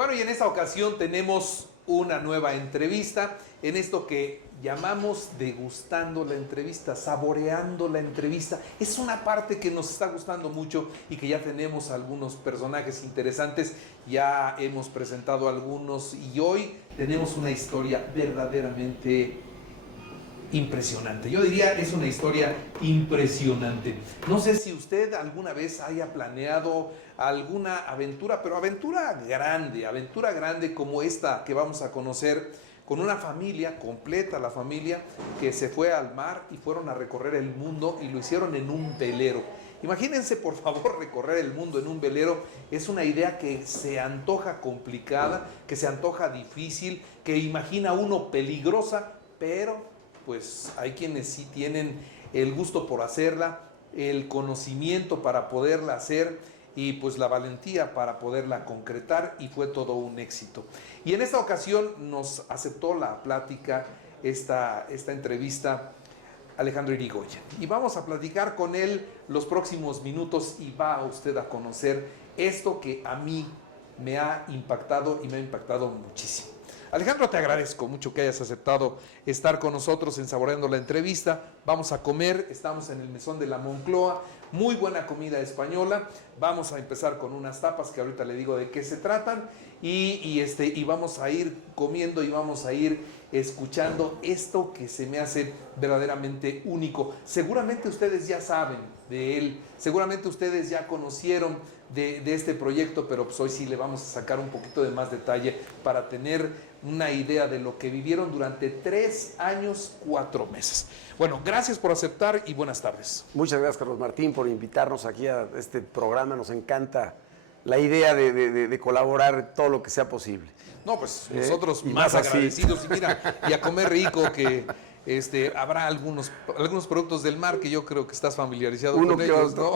Bueno, y en esta ocasión tenemos una nueva entrevista en esto que llamamos degustando la entrevista, saboreando la entrevista. Es una parte que nos está gustando mucho y que ya tenemos algunos personajes interesantes, ya hemos presentado algunos y hoy tenemos una historia verdaderamente impresionante. Yo diría es una historia impresionante. No sé si usted alguna vez haya planeado alguna aventura, pero aventura grande como esta que vamos a conocer, con una familia completa, la familia que se fue al mar y fueron a recorrer el mundo y lo hicieron en un velero. Imagínense, por favor, recorrer el mundo en un velero. Es una idea que se antoja complicada, que se antoja difícil, que imagina uno peligrosa, pero pues hay quienes sí tienen el gusto por hacerla, el conocimiento para poderla hacer y pues la valentía para poderla concretar, y fue todo un éxito. Y en esta ocasión nos aceptó la plática, esta entrevista, Alejandro Irigoyen. Y vamos a platicar con él los próximos minutos y va usted a conocer esto que a mí me ha impactado y me ha impactado muchísimo. Alejandro, te agradezco mucho que hayas aceptado estar con nosotros en Saboreando la Entrevista. Vamos a comer, estamos en el Mesón de la Moncloa, muy buena comida española. Vamos a empezar con unas tapas que ahorita le digo de qué se tratan y vamos a ir comiendo y vamos a ir escuchando esto que se me hace verdaderamente único. Seguramente ustedes ya saben de él, seguramente ustedes ya conocieron de este proyecto, pero pues hoy sí le vamos a sacar un poquito de más detalle para tener una idea de lo que vivieron durante 3 años, 4 meses. Bueno, gracias por aceptar y buenas tardes. Muchas gracias, Carlos Martín, por invitarnos aquí a este programa. Nos encanta la idea de colaborar todo lo que sea posible. No, pues nosotros más agradecidos. Y mira, y a comer rico, que habrá algunos productos del mar que yo creo que estás familiarizado con ellos, ¿no?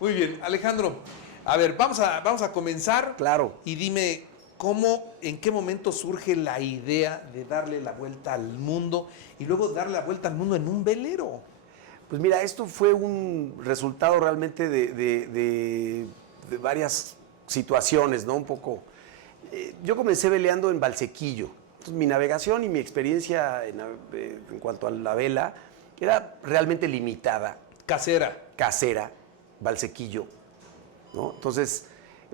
Muy bien, Alejandro, a ver, vamos a comenzar. Claro. Y dime, ¿en qué momento surge la idea de darle la vuelta al mundo y luego darle la vuelta al mundo en un velero? Pues mira, esto fue un resultado realmente de varias situaciones, ¿no? Un poco. Yo comencé veleando en Valsequillo. Entonces, mi navegación y mi experiencia en cuanto a la vela era realmente limitada. Casera, Valsequillo, ¿no? Entonces,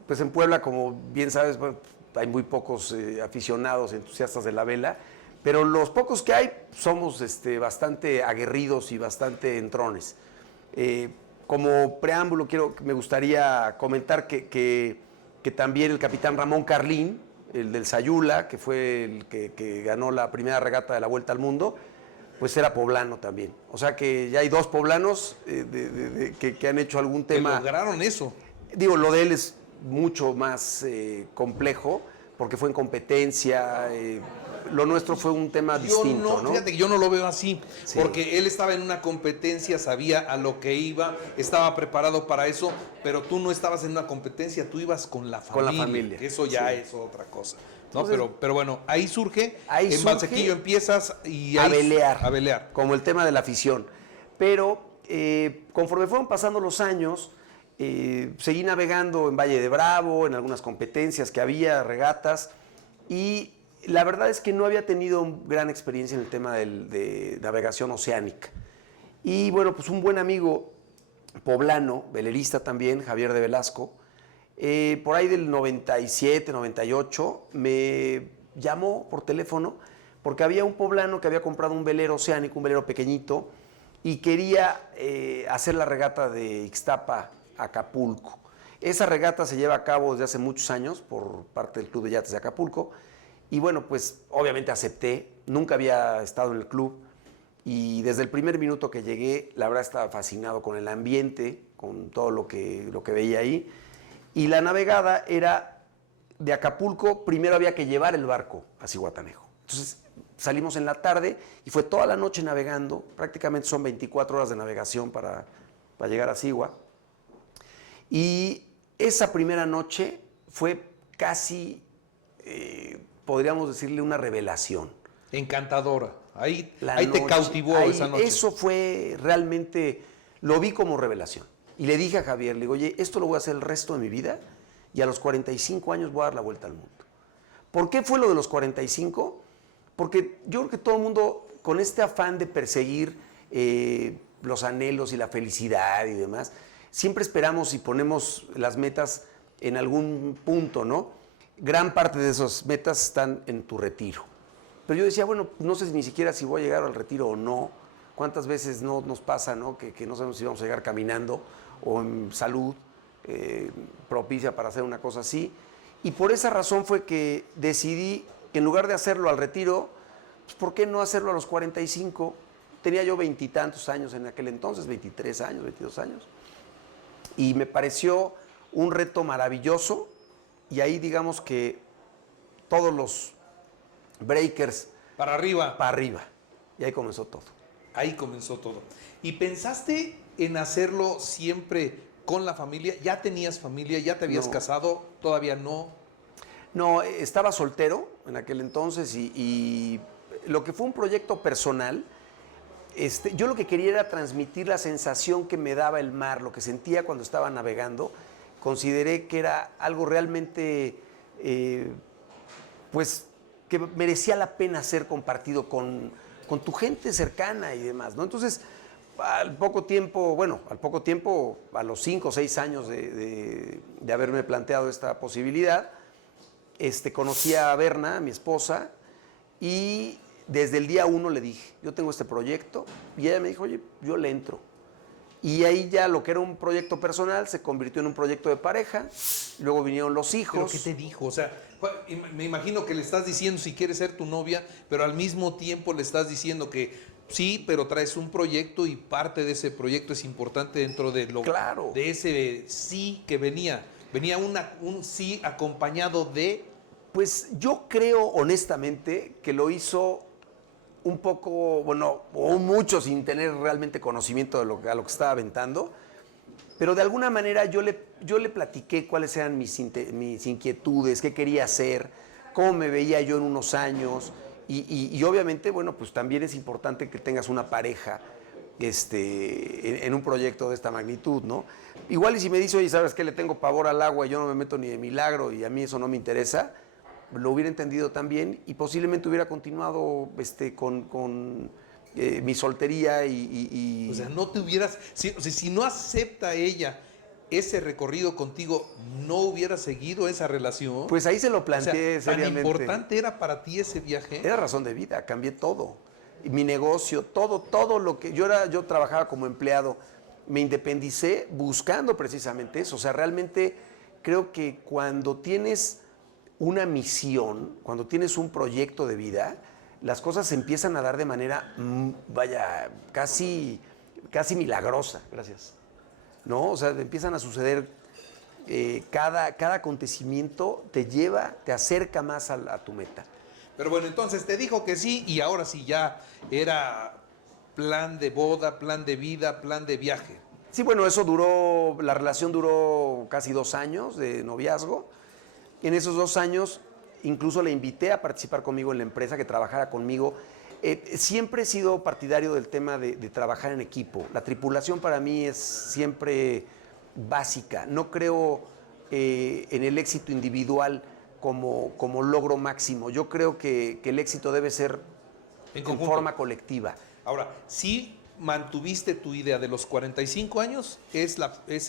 pues en Puebla, como bien sabes, bueno, hay muy pocos aficionados, entusiastas de la vela, pero los pocos que hay somos bastante aguerridos y bastante entrones. Como preámbulo, me gustaría comentar que también el capitán Ramón Carlín, el del Sayula, que fue el que ganó la primera regata de la Vuelta al Mundo, pues era poblano también. O sea que ya hay 2 poblanos que han hecho algún tema. ¿Que lograron eso? Digo, lo de él es mucho más complejo, porque fue en competencia. Lo nuestro fue un tema distinto, ¿no? Fíjate que yo no lo veo así, sí. Porque él estaba en una competencia, sabía a lo que iba, estaba preparado para eso, pero tú no estabas en una competencia, tú ibas con la familia. Con la familia. Que eso ya es otra cosa, ¿no? Entonces, pero bueno, ahí surge, en Valsequillo empiezas y a ahí velear. Como el tema de la afición. Pero conforme fueron pasando los años, seguí navegando en Valle de Bravo, en algunas competencias que había, regatas, y la verdad es que no había tenido gran experiencia en el tema de navegación oceánica. Y bueno, pues un buen amigo poblano, velerista también, Javier de Velasco, por ahí del 97, 98, me llamó por teléfono porque había un poblano que había comprado un velero oceánico, un velero pequeñito, y quería hacer la regata de Ixtapa a Acapulco. Esa regata se lleva a cabo desde hace muchos años por parte del Club de Yates de Acapulco. Y bueno, pues obviamente acepté, nunca había estado en el club y desde el primer minuto que llegué, la verdad estaba fascinado con el ambiente, con todo lo que veía ahí. Y la navegada era de Acapulco, primero había que llevar el barco a Zihuatanejo. Entonces salimos en la tarde y fue toda la noche navegando, prácticamente son 24 horas de navegación para llegar a Zihua. Y esa primera noche fue casi, podríamos decirle, una revelación. Encantadora. Ahí te cautivó esa noche. Eso fue realmente, lo vi como revelación. Y le dije a Javier, le digo, oye, esto lo voy a hacer el resto de mi vida. y a los 45 años voy a dar la vuelta al mundo. ¿Por qué fue lo de los 45? Porque yo creo que todo el mundo, con este afán de perseguir los anhelos y la felicidad y demás, siempre esperamos y ponemos las metas en algún punto, ¿no? Gran parte de esas metas están en tu retiro. Pero yo decía, bueno, no sé ni siquiera si voy a llegar al retiro o no. ¿Cuántas veces no nos pasa, ¿no? Que no sabemos si vamos a llegar caminando o en salud propicia para hacer una cosa así. Y por esa razón fue que decidí, en lugar de hacerlo al retiro, pues ¿por qué no hacerlo a los 45? Tenía yo 20 y tantos años en aquel entonces, 23 años, 22 años. Y me pareció un reto maravilloso. Y ahí digamos que todos los breakers... Para arriba. Para arriba. Y ahí comenzó todo. Ahí comenzó todo. ¿Y pensaste en hacerlo siempre con la familia? ¿Ya tenías familia? ¿Ya te habías casado? ¿Todavía no? No, estaba soltero en aquel entonces y lo que fue un proyecto personal, yo lo que quería era transmitir la sensación que me daba el mar, lo que sentía cuando estaba navegando. Consideré que era algo realmente, pues, que merecía la pena ser compartido con tu gente cercana y demás, ¿no? Entonces, al poco tiempo, a los 5 o 6 años de haberme planteado esta posibilidad, conocí a Berna, mi esposa, y desde el día 1 le dije, yo tengo este proyecto, y ella me dijo, oye, yo le entro. Y ahí ya lo que era un proyecto personal se convirtió en un proyecto de pareja, luego vinieron los hijos. ¿Pero qué te dijo? O sea, me imagino que le estás diciendo si quieres ser tu novia, pero al mismo tiempo le estás diciendo que sí, pero traes un proyecto y parte de ese proyecto es importante dentro de lo Claro. de ese sí que venía. Venía un sí acompañado de... Pues yo creo honestamente que lo hizo un poco, bueno, o mucho sin tener realmente conocimiento de a lo que estaba aventando, pero de alguna manera yo le platiqué cuáles eran mis inquietudes, qué quería hacer, cómo me veía yo en unos años, y obviamente, bueno, pues también es importante que tengas una pareja en un proyecto de esta magnitud, ¿no? Igual y si me dice, oye, ¿sabes qué? Le tengo pavor al agua y yo no me meto ni de milagro y a mí eso no me interesa, lo hubiera entendido también y posiblemente hubiera continuado con mi soltería y... O sea, no te hubieras... Si no acepta ella ese recorrido contigo, ¿no hubiera seguido esa relación? Pues ahí se lo planteé o sea, seriamente. ¿Tan importante era para ti ese viaje? Era razón de vida, cambié todo. Mi negocio, todo lo que... Yo trabajaba como empleado, me independicé buscando precisamente eso. O sea, realmente creo que cuando tienes una misión, cuando tienes un proyecto de vida, las cosas se empiezan a dar de manera, casi milagrosa. Gracias. ¿No? O sea, empiezan a suceder, cada acontecimiento te lleva, te acerca más a tu meta. Pero bueno, entonces te dijo que sí y ahora sí ya era plan de boda, plan de vida, plan de viaje. Sí, bueno, la relación duró casi 2 años de noviazgo. En esos 2 años incluso le invité a participar conmigo en la empresa, que trabajara conmigo. Siempre he sido partidario del tema de trabajar en equipo. La tripulación para mí es siempre básica. No creo en el éxito individual como logro máximo. Yo creo que el éxito debe ser en forma colectiva. Ahora, si mantuviste tu idea de los 45 años, es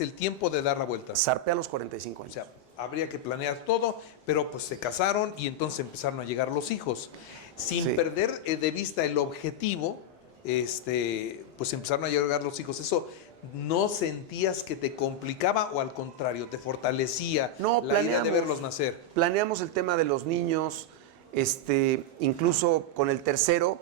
el tiempo de dar la vuelta. Zarpé a los 45 años. O sea, habría que planear todo, pero pues se casaron y entonces empezaron a llegar los hijos. Sin perder de vista el objetivo, pues empezaron a llegar los hijos. ¿Eso no sentías que te complicaba o al contrario, te fortalecía la idea de verlos nacer? Planeamos el tema de los niños, incluso con el tercero,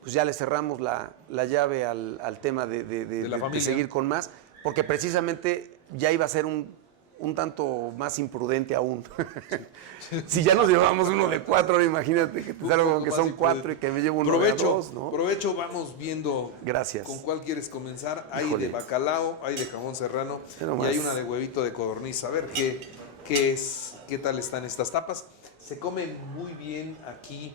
pues ya le cerramos la llave al tema de seguir con más, porque precisamente ya iba a ser un tanto más imprudente aún. Si ya nos llevamos uno de 4, ahora imagínate que te salgo que son 4 y que me llevo uno de 2, ¿no? Provecho, vamos viendo. Gracias. ¿Con cuál quieres comenzar? Hay de bacalao, hay de jamón serrano y hay una de huevito de codorniz. A ver qué tal están estas tapas. Se come muy bien aquí,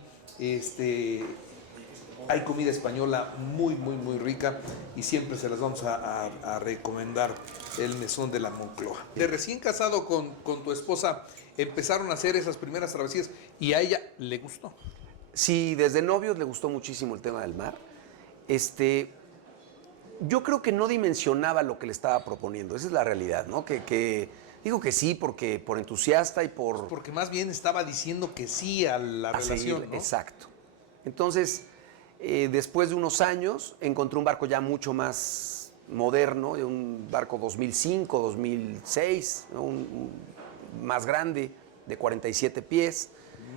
Hay comida española muy, muy, muy rica y siempre se las vamos a recomendar, el Mesón de la Moncloa. De recién casado con tu esposa, empezaron a hacer esas primeras travesías y a ella le gustó. Sí, desde novios le gustó muchísimo el tema del mar. Yo creo que no dimensionaba lo que le estaba proponiendo, esa es la realidad, ¿no? Digo que sí porque por entusiasta y por... Porque más bien estaba diciendo que sí a la a relación, seguir, ¿no? Exacto. Entonces, después de unos años, encontré un barco ya mucho más moderno, un barco 2005, 2006, ¿no? Más grande, de 47 pies.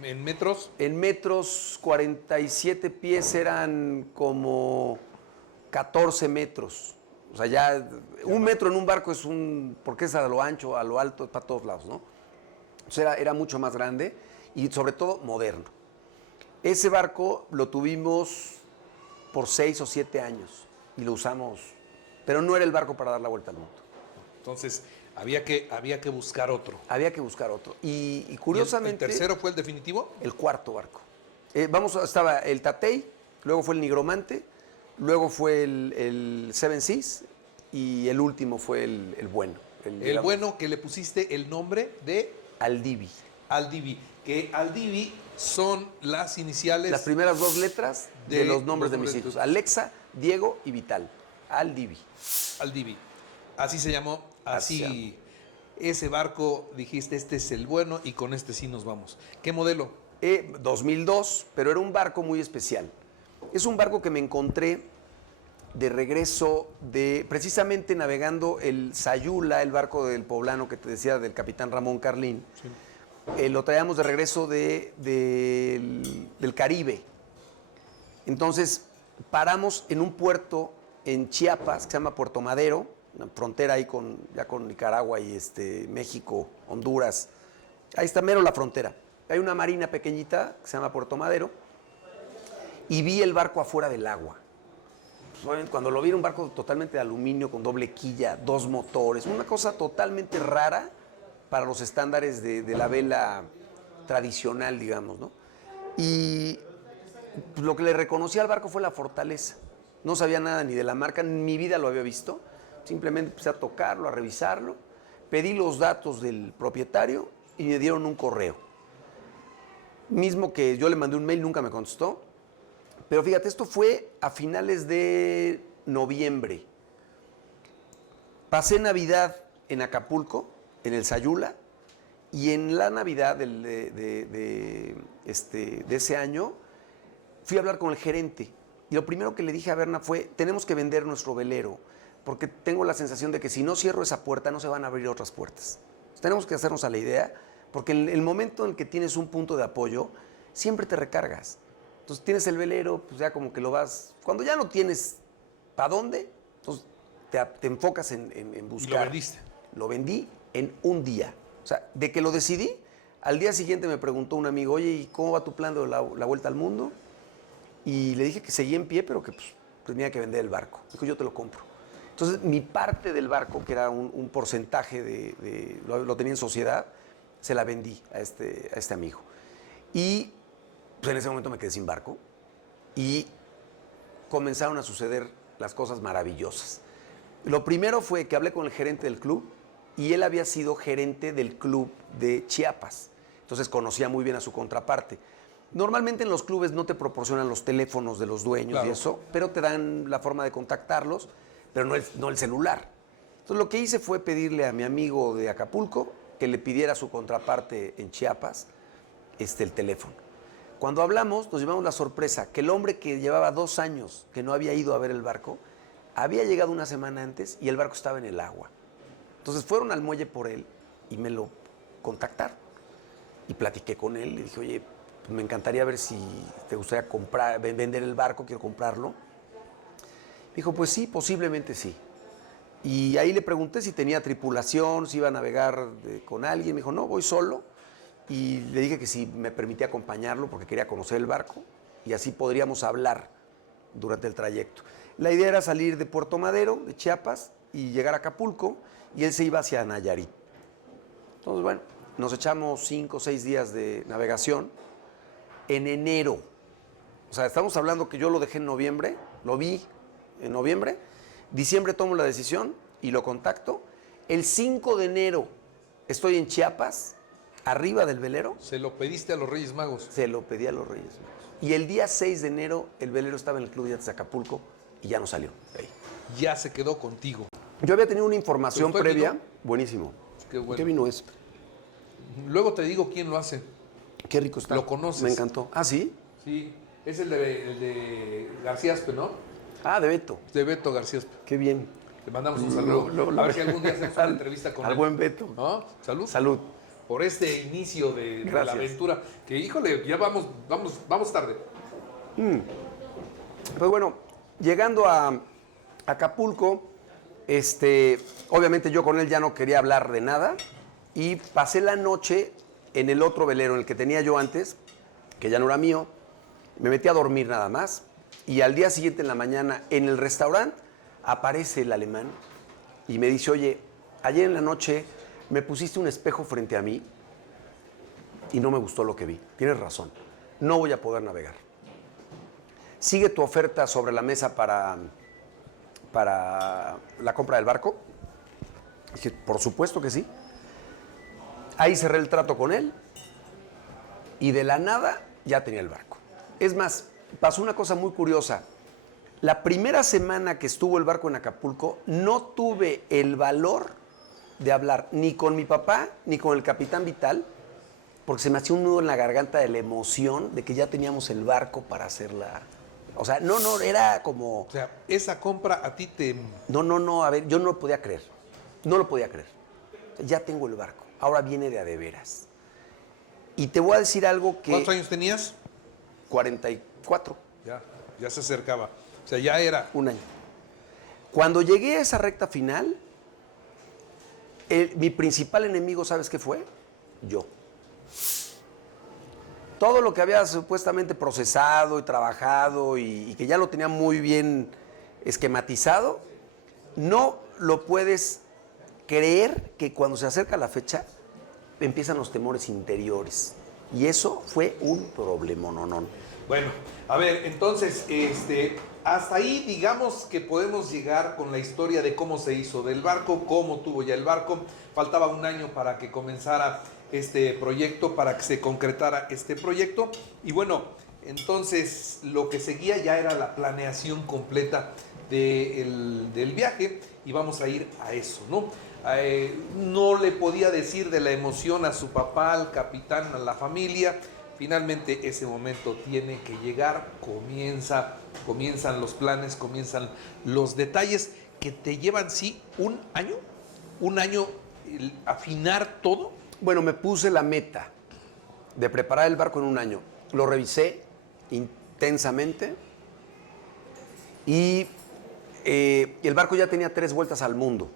¿En metros? En metros, 47 pies eran como 14 metros. O sea, ya un metro en un barco es porque es a lo ancho, a lo alto, es para todos lados, ¿no? O sea, era mucho más grande y sobre todo moderno. Ese barco lo tuvimos por 6 o 7 años y lo usamos, pero no era el barco para dar la vuelta al mundo. Entonces, había que buscar otro. Había que buscar otro. Y ¿Y curiosamente... el tercero fue el definitivo? El cuarto barco. Estaba el Tatey, luego fue el Nigromante, luego fue el Seven Seas y el último fue el bueno. El bueno, que le pusiste el nombre de Aldivi. Aldivi. Que Aldivi son las iniciales. Las primeras 2 letras de los nombres de mis de hijos. tus- Alexa, Diego y Vital. Aldivi. Aldivi. Así se llamó. Así se Así. Ese barco dijiste, este es el bueno y con este sí nos vamos. ¿Qué modelo? 2002, pero era un barco muy especial. Es un barco que me encontré de regreso precisamente navegando el Sayula, el barco del poblano que te decía, del capitán Ramón Carlín. Sí. Lo traíamos de regreso del Caribe. Entonces paramos en un puerto en Chiapas que se llama Puerto Madero, una frontera ahí ya con Nicaragua y México, Honduras. Ahí está mero la frontera. Hay una marina pequeñita que se llama Puerto Madero y vi el barco afuera del agua. Pues, cuando lo vi era un barco totalmente de aluminio con doble quilla, 2 motores, una cosa totalmente rara para los estándares de la vela tradicional, digamos, ¿no? Y lo que le reconocí al barco fue la fortaleza. No sabía nada ni de la marca, en mi vida lo había visto. Simplemente empecé a tocarlo, a revisarlo. Pedí los datos del propietario y me dieron un correo. Mismo que yo le mandé un mail, nunca me contestó. Pero fíjate, esto fue a finales de noviembre. Pasé Navidad en Acapulco, en el Sayula, y en la Navidad de ese año fui a hablar con el gerente. Y lo primero que le dije a Berna fue, tenemos que vender nuestro velero, porque tengo la sensación de que si no cierro esa puerta no se van a abrir otras puertas. Entonces, tenemos que hacernos a la idea, porque en el momento en que tienes un punto de apoyo, siempre te recargas. Entonces tienes el velero, pues ya como que lo vas... Cuando ya no tienes para dónde, entonces te enfocas en buscar. ¿Y lo vendiste? Lo vendí en un día. O sea, de que lo decidí, al día siguiente me preguntó un amigo, oye, ¿y cómo va tu plan de la vuelta al mundo? Y le dije que seguía en pie, pero que pues, tenía que vender el barco. Dijo, yo te lo compro. Entonces, mi parte del barco, que era un porcentaje lo tenía en sociedad, se la vendí a este amigo. Y pues, en ese momento me quedé sin barco y comenzaron a suceder las cosas maravillosas. Lo primero fue que hablé con el gerente del club y él había sido gerente del club de Chiapas. Entonces conocía muy bien a su contraparte. Normalmente en los clubes no te proporcionan los teléfonos de los dueños, claro, y eso, pero te dan la forma de contactarlos, pero no el celular. Entonces lo que hice fue pedirle a mi amigo de Acapulco que le pidiera a su contraparte en Chiapas el teléfono. Cuando hablamos, nos llevamos la sorpresa que el hombre que llevaba 2 años que no había ido a ver el barco, había llegado una semana antes y el barco estaba en el agua. Entonces fueron al muelle por él y me lo contactaron. Y platiqué con él y dije, oye, pues me encantaría ver si te gustaría vender el barco, quiero comprarlo. Me dijo, pues sí, posiblemente sí. Y ahí le pregunté si tenía tripulación, si iba a navegar con alguien. Me dijo, no, voy solo. Y le dije que si me permitía acompañarlo porque quería conocer el barco y así podríamos hablar durante el trayecto. La idea era salir de Puerto Madero, de Chiapas, y llegar a Acapulco, y él se iba hacia Nayarit. Entonces, bueno, nos echamos 5 o 6 días de navegación en enero. O sea, estamos hablando que yo lo dejé en noviembre, lo vi en noviembre, diciembre tomo la decisión y lo contacto. El 5 de enero estoy en Chiapas, arriba del velero. ¿Se lo pediste a los Reyes Magos? Se lo pedí a los Reyes Magos. Y el día 6 de enero el velero estaba en el Club de Yates de Acapulco y ya no salió de ahí. Ya se quedó contigo. Yo había tenido una información ¿Pero fue previa. vino? Buenísimo. Qué bueno. ¿Qué vino es? Luego te digo quién lo hace. Qué rico está. ¿Lo conoces? Me encantó. ¿Ah, sí? Sí, es el de García Aspe, ¿no? Ah, de Beto. De Beto García Aspe. Qué bien. Le mandamos un saludo. A ver si algún día hacemos una entrevista con Al él. buen Beto. ¿No? Salud. Salud. Por este inicio de la Gracias. aventura. Que, híjole, ya vamos tarde. Pues bueno, llegando a Acapulco, obviamente yo con él ya no quería hablar de nada y pasé la noche en el otro velero, en el que tenía yo antes, que ya no era mío. Me metí a dormir nada más y al día siguiente en la mañana en el restaurante aparece el alemán y me dice, oye, ayer en la noche me pusiste un espejo frente a mí y no me gustó lo que vi. Tienes razón, no voy a poder navegar. ¿Sigue tu oferta sobre la mesa para la compra del barco? Dije, por supuesto que sí. Ahí cerré el trato con él y de la nada ya tenía el barco. Es más, pasó una cosa muy curiosa. La primera semana que estuvo el barco en Acapulco, no tuve el valor de hablar ni con mi papá ni con el capitán Vital, porque se me hacía un nudo en la garganta de la emoción de que ya teníamos el barco para hacerla. O sea, no, era como... O sea, esa compra a ti te... No, a ver, yo no lo podía creer. No lo podía creer. Ya tengo el barco. Ahora viene de a de veras. Y te voy a decir algo que... ¿Cuántos años tenías? 44. Ya se acercaba. O sea, ya era. Un año. Cuando llegué a esa recta final, mi principal enemigo, ¿sabes qué fue? Yo. Todo lo que había supuestamente procesado y trabajado y que ya lo tenía muy bien esquematizado, no lo puedes creer que cuando se acerca la fecha empiezan los temores interiores. Y eso fue un problema, no. Bueno, a ver, entonces, hasta ahí digamos que podemos llegar con la historia de cómo se hizo del barco, cómo tuvo ya el barco. Faltaba un año para que comenzara este proyecto, para que se concretara este proyecto. Y bueno, entonces lo que seguía ya era la planeación completa del viaje y vamos a ir a eso, ¿no? No le podía decir de la emoción a su papá, al capitán, a la familia. Finalmente ese momento tiene que llegar, comienzan los planes, comienzan los detalles que te llevan, sí, un año afinar todo. Bueno, me puse la meta de preparar el barco en un año. Lo revisé intensamente y el barco ya tenía 3 vueltas al mundo.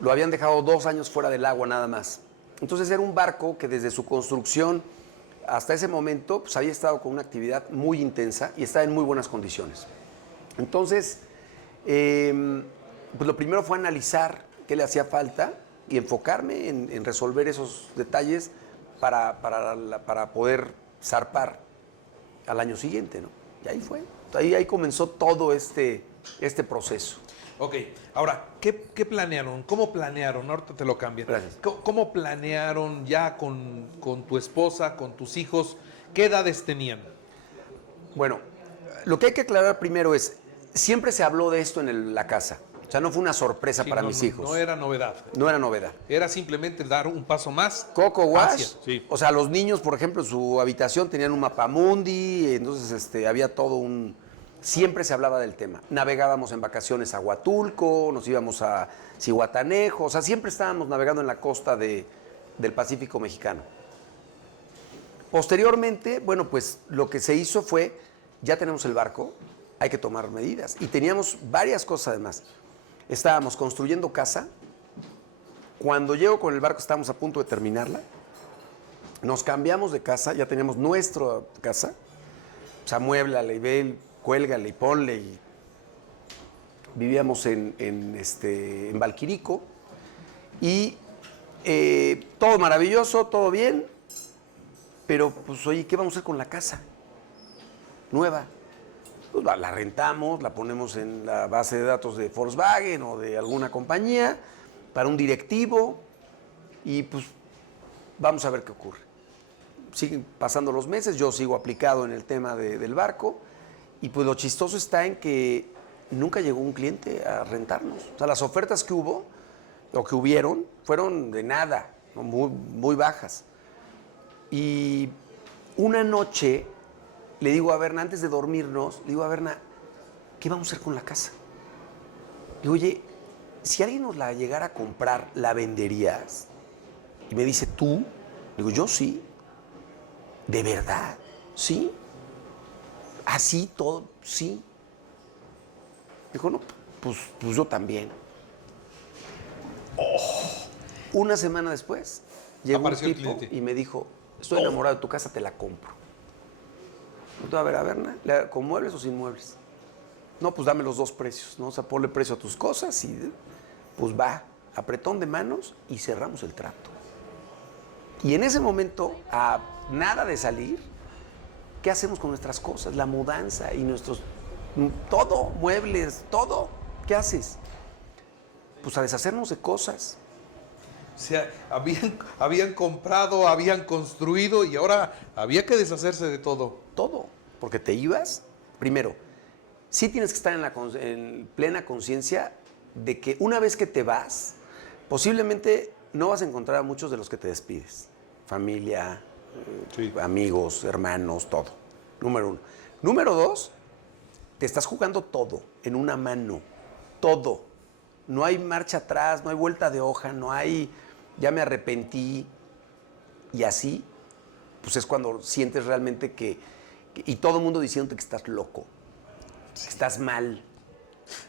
Lo habían dejado 2 años fuera del agua nada más. Entonces era un barco que desde su construcción hasta ese momento pues, había estado con una actividad muy intensa y estaba en muy buenas condiciones. Entonces, pues lo primero fue analizar qué le hacía falta y enfocarme en resolver esos detalles para poder zarpar al año siguiente, ¿no? Y ahí fue. Ahí comenzó todo este proceso. Ok, ahora, ¿qué planearon? ¿Cómo planearon? Ahorita te lo cambian. Gracias. ¿Cómo planearon ya con tu esposa, con tus hijos? ¿Qué edades tenían? Bueno, lo que hay que aclarar primero es, siempre se habló de esto en la casa. O sea, no fue una sorpresa Sí, para no, mis no, hijos. No era novedad. No era novedad. Era simplemente dar un paso más. Coco Wash, hacia, sí. o sea, los niños, por ejemplo, en su habitación tenían un mapamundi, entonces había todo siempre se hablaba del tema. Navegábamos en vacaciones a Huatulco, nos íbamos a Zihuatanejo, o sea, siempre estábamos navegando en la costa del Pacífico mexicano. Posteriormente, bueno, pues lo que se hizo fue, ya tenemos el barco, hay que tomar medidas. Y teníamos varias cosas además. Estábamos construyendo casa. Cuando llego con el barco estábamos a punto de terminarla. Nos cambiamos de casa, ya teníamos nuestra casa. O sea, muéblale, ve, cuélgale y ponle. Y vivíamos en Valquirico. Y todo maravilloso, todo bien. Pero, pues, oye, ¿qué vamos a hacer con la casa? nueva. Pues la rentamos, la ponemos en la base de datos de Volkswagen o de alguna compañía para un directivo y pues vamos a ver qué ocurre. Siguen pasando los meses, yo sigo aplicado en el tema del barco y pues lo chistoso está en que nunca llegó un cliente a rentarnos. O sea, las ofertas que hubo o que hubieron fueron de nada, ¿no? Muy bajas. Y una noche le digo a Berna, antes de dormirnos, le digo a Berna, ¿qué vamos a hacer con la casa? Le digo, oye, si alguien nos la llegara a comprar, ¿la venderías? Y me dice, ¿tú? Le digo, yo sí. ¿De verdad? ¿Sí? ¿Así todo? Sí. Dijo, no, pues yo también. Una semana después, llegó Apareció un el tipo cliente y me dijo, estoy enamorado de tu casa, te la compro. Entonces, a ver, Berna, ¿con muebles o sin muebles? No, pues dame los dos precios, ¿no? O sea, ponle precio a tus cosas y pues va, apretón de manos y cerramos el trato. Y en ese momento, a nada de salir, ¿qué hacemos con nuestras cosas? La mudanza y nuestros, todo, muebles, todo. ¿Qué haces? Pues a deshacernos de cosas. O sea, habían comprado, habían construido y ahora había que deshacerse de todo. Todo. Porque te ibas, primero, sí tienes que estar en plena conciencia de que una vez que te vas, posiblemente no vas a encontrar a muchos de los que te despides. Familia, Sí. amigos, hermanos, todo. Número uno. Número dos, te estás jugando todo en una mano. Todo. No hay marcha atrás, no hay vuelta de hoja, no hay, ya me arrepentí. Y así, pues es cuando sientes realmente y todo el mundo diciéndote que estás loco, que estás mal.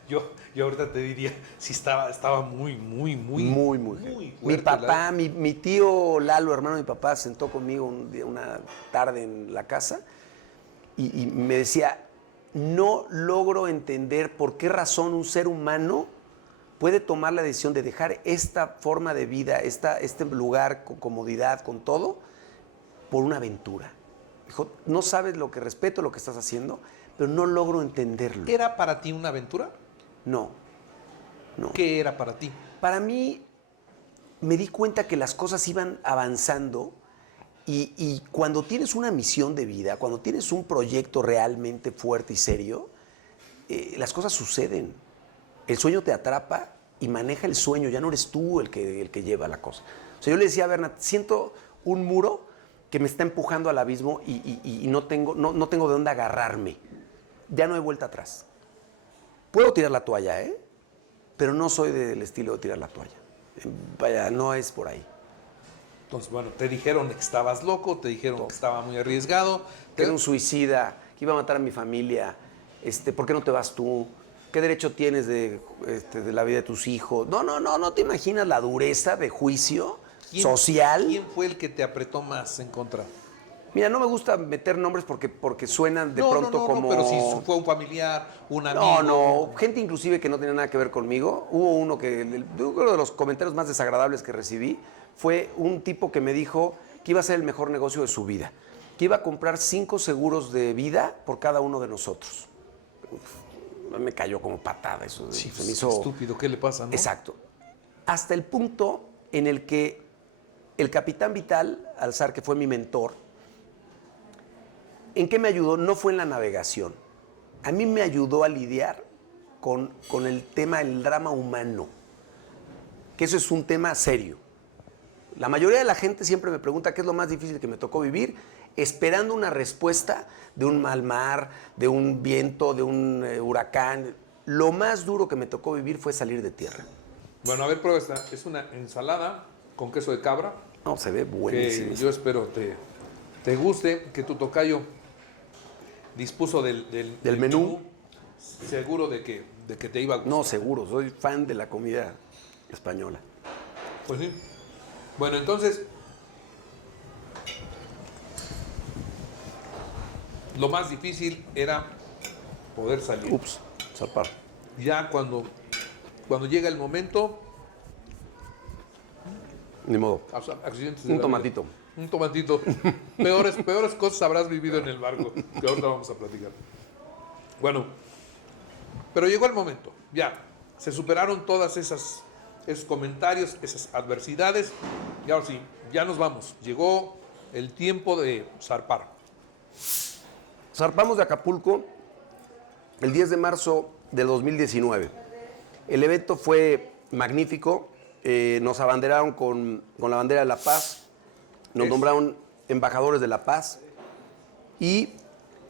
Yo ahorita te diría, sí estaba muy Muy fuerte mi papá, mi tío Lalo, hermano de mi papá, sentó conmigo una tarde en la casa y me decía, no logro entender por qué razón un ser humano puede tomar la decisión de dejar esta forma de vida, este lugar con comodidad, con todo, por una aventura. Dijo, no sabes lo que respeto, lo que estás haciendo, pero no logro entenderlo. ¿Era para ti una aventura? No. ¿Qué era para ti? Para mí, me di cuenta que las cosas iban avanzando y cuando tienes una misión de vida, cuando tienes un proyecto realmente fuerte y serio, las cosas suceden. El sueño te atrapa y maneja el sueño, ya no eres tú el que lleva la cosa. O sea, yo le decía a Berna, siento un muro que me está empujando al abismo y no tengo de dónde agarrarme. Ya no hay vuelta atrás. Puedo tirar la toalla, pero no soy del estilo de tirar la toalla. Vaya, no es por ahí. Entonces, bueno, te dijeron que estabas loco, te dijeron que estaba muy arriesgado. Que era un suicida, que iba a matar a mi familia. ¿Por qué no te vas tú? ¿Qué derecho tienes de la vida de tus hijos? No te imaginas la dureza de juicio social. ¿Quién fue el que te apretó más en contra? Mira, no me gusta meter nombres porque suenan de pronto como... No, pero si fue un familiar, un amigo... No, gente inclusive que no tenía nada que ver conmigo. Hubo uno uno de los comentarios más desagradables que recibí fue un tipo que me dijo que iba a ser el mejor negocio de su vida, que iba a comprar 5 seguros de vida por cada uno de nosotros. Me cayó como patada eso. Sí, se me hizo estúpido, ¿qué le pasa, no? Exacto. Hasta el punto en el que el capitán Vital Alzar, que fue mi mentor, ¿en qué me ayudó? No fue en la navegación. A mí me ayudó a lidiar con el tema del drama humano, que eso es un tema serio. La mayoría de la gente siempre me pregunta qué es lo más difícil que me tocó vivir, esperando una respuesta de un mal mar, de un viento, de un huracán. Lo más duro que me tocó vivir fue salir de tierra. Bueno, a ver, prueba esta. Es una ensalada con queso de cabra. No, se ve buenísimo. Que yo espero te guste, que tu tocayo dispuso del menú. Seguro de que te iba a gustar. No, seguro. Soy fan de la comida española. Pues sí. Bueno, entonces, lo más difícil era poder salir. Ups, zarpar. Ya cuando llega el momento, Ni modo. accidentes de Un la tomatito. vida. Un tomatito. Peores cosas habrás vivido en el barco, que ahorita vamos a platicar. Bueno, pero llegó el momento, ya. Se superaron todas esos comentarios, esas adversidades. Y ahora sí, ya nos vamos. Llegó el tiempo de zarpar. Zarpamos de Acapulco el 10 de marzo del 2019. El evento fue magnífico. Nos abanderaron con la bandera de la paz. Nos nombraron embajadores de la paz. Y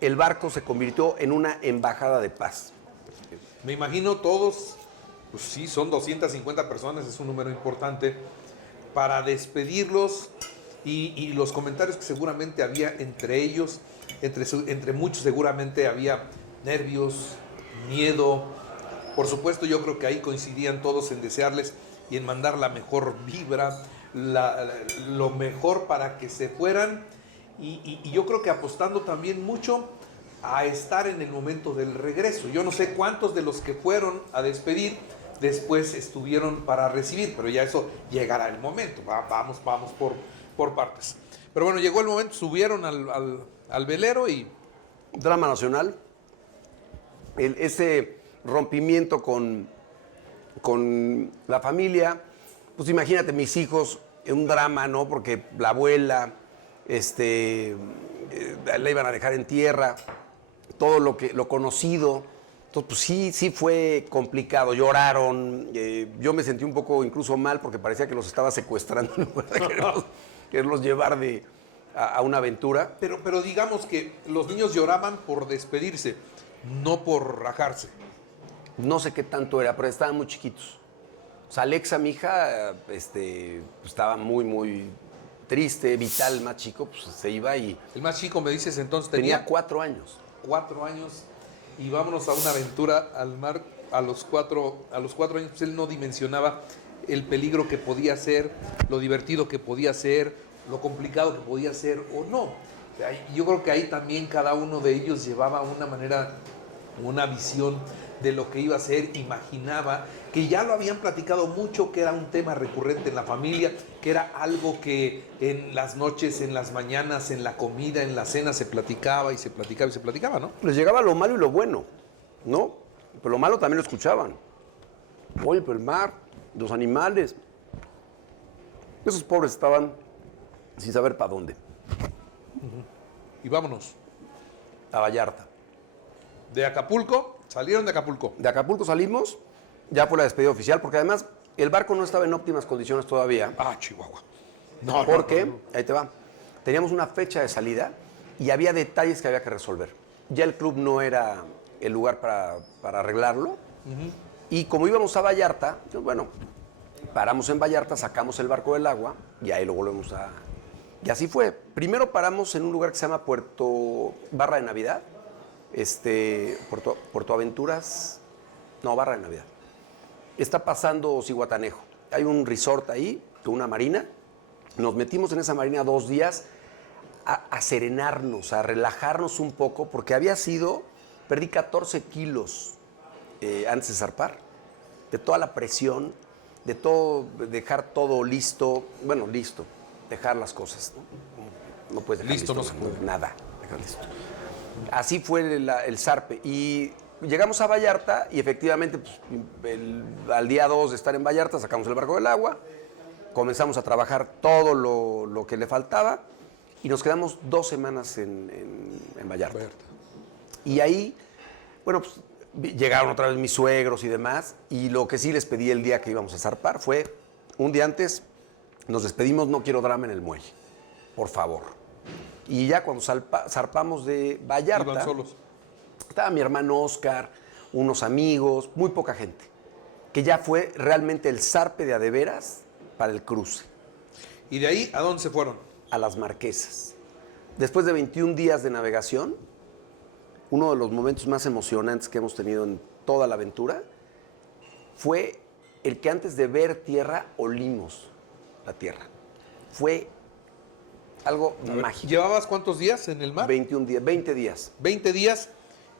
el barco se convirtió en una embajada de paz. Me imagino todos, pues sí, son 250 personas, es un número importante, para despedirlos y los comentarios que seguramente había entre ellos, entre muchos seguramente había nervios, miedo. Por supuesto, yo creo que ahí coincidían todos en desearles y en mandar la mejor vibra, lo mejor para que se fueran y yo creo que apostando también mucho a estar en el momento del regreso. Yo no sé cuántos de los que fueron a despedir después estuvieron para recibir, pero ya eso llegará el momento. Vamos por partes. Pero bueno, llegó el momento, subieron al velero y... Drama nacional. Ese rompimiento con la familia. Pues imagínate, mis hijos, un drama, ¿no? Porque la abuela, la iban a dejar en tierra. Todo lo conocido. Entonces, pues sí fue complicado. Lloraron. Yo me sentí un poco incluso mal porque parecía que los estaba secuestrando en lugar de quererlos llevar a una aventura. Pero digamos que los niños lloraban por despedirse, no por rajarse. No sé qué tanto era, pero estaban muy chiquitos. O sea, Alexa, mi hija, estaba muy, muy triste. Vital, más chico, pues se iba y... El más chico, me dices, entonces tenía 4 años. 4 años y vámonos a una aventura al mar a los 4 años. Pues él no dimensionaba el peligro que podía ser, lo divertido que podía ser, lo complicado que podía ser o no. O sea, yo creo que ahí también cada uno de ellos llevaba una manera, una visión de lo que iba a ser, imaginaba, que ya lo habían platicado mucho, que era un tema recurrente en la familia, que era algo que en las noches, en las mañanas, en la comida, en la cena se platicaba y se platicaba y se platicaba, ¿no? Les llegaba lo malo y lo bueno, ¿no? Pero lo malo también lo escuchaban. Oye, pero el mar, los animales. Esos pobres estaban sin saber para dónde. Y vámonos. A Vallarta. De Acapulco, salieron de Acapulco. De Acapulco salimos, ya fue la despedida oficial, porque además el barco no estaba en óptimas condiciones todavía. Ah, Chihuahua. Porque, ahí te va, teníamos una fecha de salida y había detalles que había que resolver. Ya el club no era el lugar para arreglarlo. Y como íbamos a Vallarta, pues bueno, paramos en Vallarta, sacamos el barco del agua y ahí lo volvemos a... Y así fue. Primero paramos en un lugar que se llama Barra de Navidad. Puerto Aventuras, no, Barra de Navidad. Está pasando Zihuatanejo. Hay un resort ahí, con una marina. Nos metimos en esa marina 2 días a serenarnos, a relajarnos un poco, porque perdí 14 kilos antes de zarpar, de toda la presión, de todo, dejar todo listo, dejar las cosas, ¿no? No puedes dejar Listo, no se puede. Nada, dejar listo. Así fue el zarpe. Y llegamos a Vallarta y efectivamente pues, al día 2 de estar en Vallarta sacamos el barco del agua, comenzamos a trabajar todo lo que le faltaba y nos quedamos 2 semanas en Vallarta. Y ahí, bueno, pues llegaron otra vez mis suegros y demás y lo que sí les pedí el día que íbamos a zarpar fue, un día antes nos despedimos, no quiero drama en el muelle, por favor. Y ya cuando zarpamos de Vallarta, ¿Iban solos? Estaba mi hermano Oscar, unos amigos, muy poca gente, que ya fue realmente el zarpe de a de veras para el cruce. ¿Y de ahí a dónde se fueron? A las Marquesas. Después de 21 días de navegación, uno de los momentos más emocionantes que hemos tenido en toda la aventura fue el que antes de ver tierra olimos la tierra. Fue algo mágico. ¿Llevabas cuántos días en el mar? 21 días, 20 días. 20 días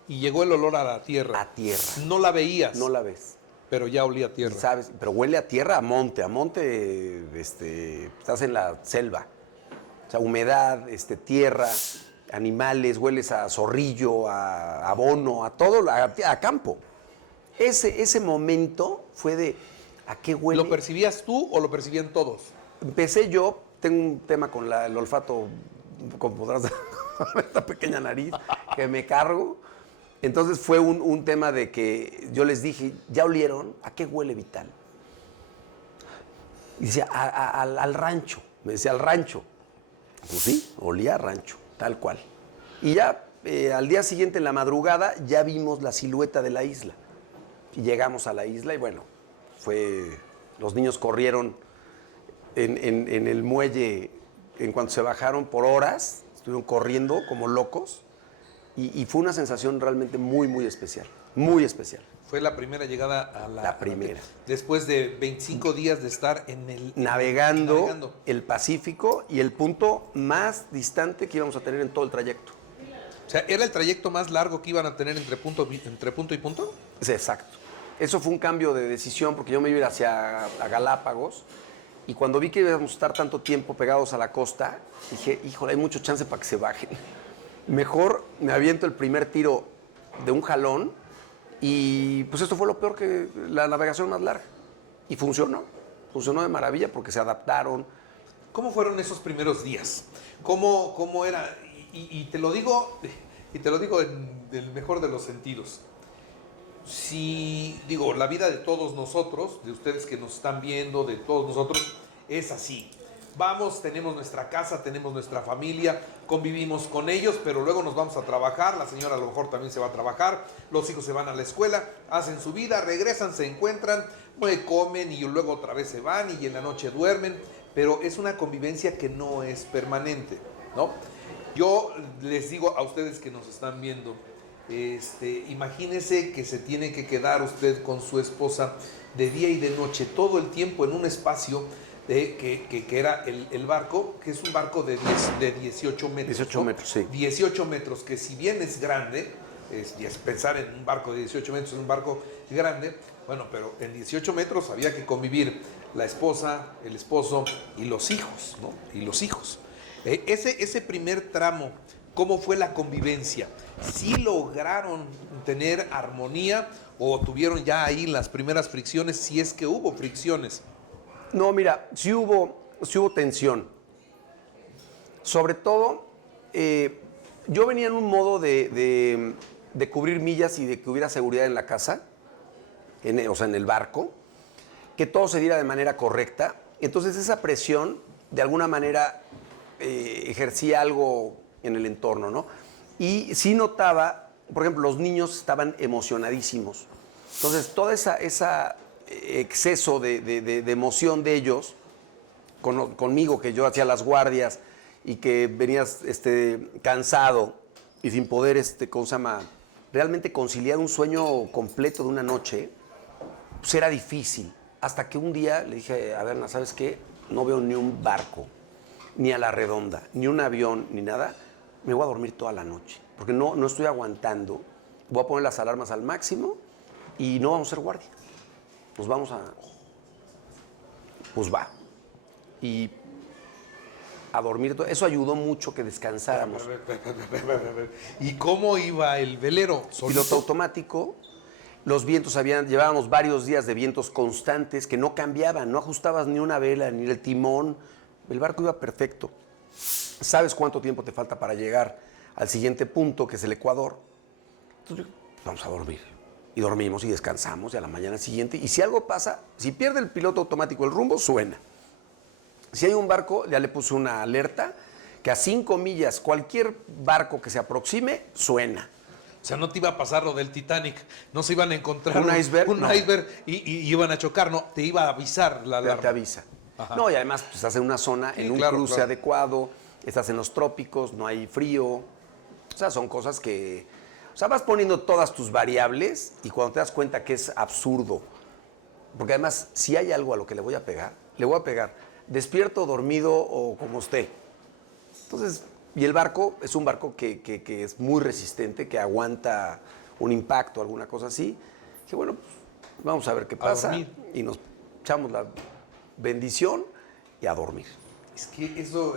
y llegó el olor a la tierra. A tierra. No la veías. No la ves. Pero ya olía a tierra. ¿Sabes? Pero huele a tierra, a monte. A monte, estás en la selva. sea, humedad, tierra, animales, hueles a zorrillo, a abono, a todo, a campo. Ese momento fue de, ¿a qué huele? ¿Lo percibías tú o lo percibían todos? Empecé yo, tengo un tema con el olfato, como podrás ver, esta pequeña nariz que me cargo. Entonces fue un tema de que yo les dije, ¿ya olieron? ¿A qué huele Vital? Y decía, al rancho. Me decía, al rancho. Pues sí, olía a rancho, tal cual. Y ya al día siguiente, en la madrugada, ya vimos la silueta de la isla. Y llegamos a la isla y bueno, los niños corrieron en el muelle en cuanto se bajaron por horas, estuvieron corriendo como locos y fue una sensación realmente muy, muy especial, muy especial. Fue la primera llegada a La primera. Después de 25 días de estar Navegando el Pacífico y el punto más distante que íbamos a tener en todo el trayecto. O sea, ¿era el trayecto más largo que iban a tener entre punto y punto? Sí, exacto. Eso fue un cambio de decisión porque yo me iba a ir hacia a Galápagos y cuando vi que íbamos a estar tanto tiempo pegados a la costa, dije, híjole, hay mucho chance para que se bajen. Mejor me aviento el primer tiro de un jalón y pues esto fue lo peor, que la navegación más larga. Y funcionó de maravilla porque se adaptaron. ¿Cómo fueron esos primeros días? ¿Cómo era? Y te lo digo en el mejor de los sentidos. Si, digo, la vida de todos nosotros, de ustedes que nos están viendo, de todos nosotros, es así. Vamos, tenemos nuestra casa, tenemos nuestra familia, convivimos con ellos, pero luego nos vamos a trabajar, la señora a lo mejor también se va a trabajar, los hijos se van a la escuela, hacen su vida, regresan, se encuentran, comen y luego otra vez se van y en la noche duermen, pero es una convivencia que no es permanente, ¿no? Yo les digo a ustedes que nos están viendo, imagínese que se tiene que quedar usted con su esposa de día y de noche, todo el tiempo en un espacio que era el barco, que es un barco de 18 metros. 18 ¿no? metros, sí. 18 metros, que si bien es grande, y es pensar en un barco de 18 metros, en un barco grande, bueno, pero en 18 metros había que convivir la esposa, el esposo y los hijos, ¿no? Y los hijos. Ese primer tramo, ¿cómo fue la convivencia? ¿Sí lograron tener armonía o tuvieron ya ahí las primeras fricciones, si es que hubo fricciones? No, mira, sí hubo tensión. Sobre todo, yo venía en un modo de cubrir millas y de que hubiera seguridad en la casa, o sea, en el barco, que todo se diera de manera correcta. Entonces esa presión, de alguna manera, ejercía algo en el entorno, ¿no? Y sí notaba, por ejemplo, los niños estaban emocionadísimos. Entonces, todo ese exceso de emoción de ellos, conmigo, que yo hacía las guardias y que venías cansado y sin poder, ¿cómo se llama?, realmente conciliar un sueño completo de una noche, pues era difícil. Hasta que un día le dije a Berna, ¿sabes qué? No veo ni un barco, ni a la redonda, ni un avión, ni nada. Me voy a dormir toda la noche, porque no estoy aguantando. Voy a poner las alarmas al máximo y no vamos a hacer guardia. Pues vamos a... Pues va. Y a dormir. Eso ayudó mucho que descansáramos. ¿Y cómo iba el velero? Piloto automático. Los vientos llevábamos varios días de vientos constantes que no cambiaban, no ajustabas ni una vela, ni el timón. El barco iba perfecto. Sabes cuánto tiempo te falta para llegar al siguiente punto, que es el Ecuador. Entonces, vamos a dormir. Y dormimos y descansamos y a la mañana siguiente. Y si algo pasa, si pierde el piloto automático el rumbo, suena. Si hay un barco, ya le puse una alerta, que a 5 millas, cualquier barco que se aproxime, suena. O sea, no te iba a pasar lo del Titanic, no se iban a encontrar un iceberg, iceberg y iban a chocar, no, te iba a avisar la alarma. Te avisa. Ajá. No, y además pues, estás en una zona, en un cruce adecuado, estás en los trópicos, no hay frío. O sea, son cosas que... O sea, vas poniendo todas tus variables y cuando te das cuenta que es absurdo, porque además, si hay algo a lo que le voy a pegar, despierto, dormido o como esté. Entonces, y el barco es un barco que es muy resistente, que aguanta un impacto, alguna cosa así. Dije, bueno, pues, vamos a ver qué pasa. Y nos echamos la bendición y a dormir. Es que eso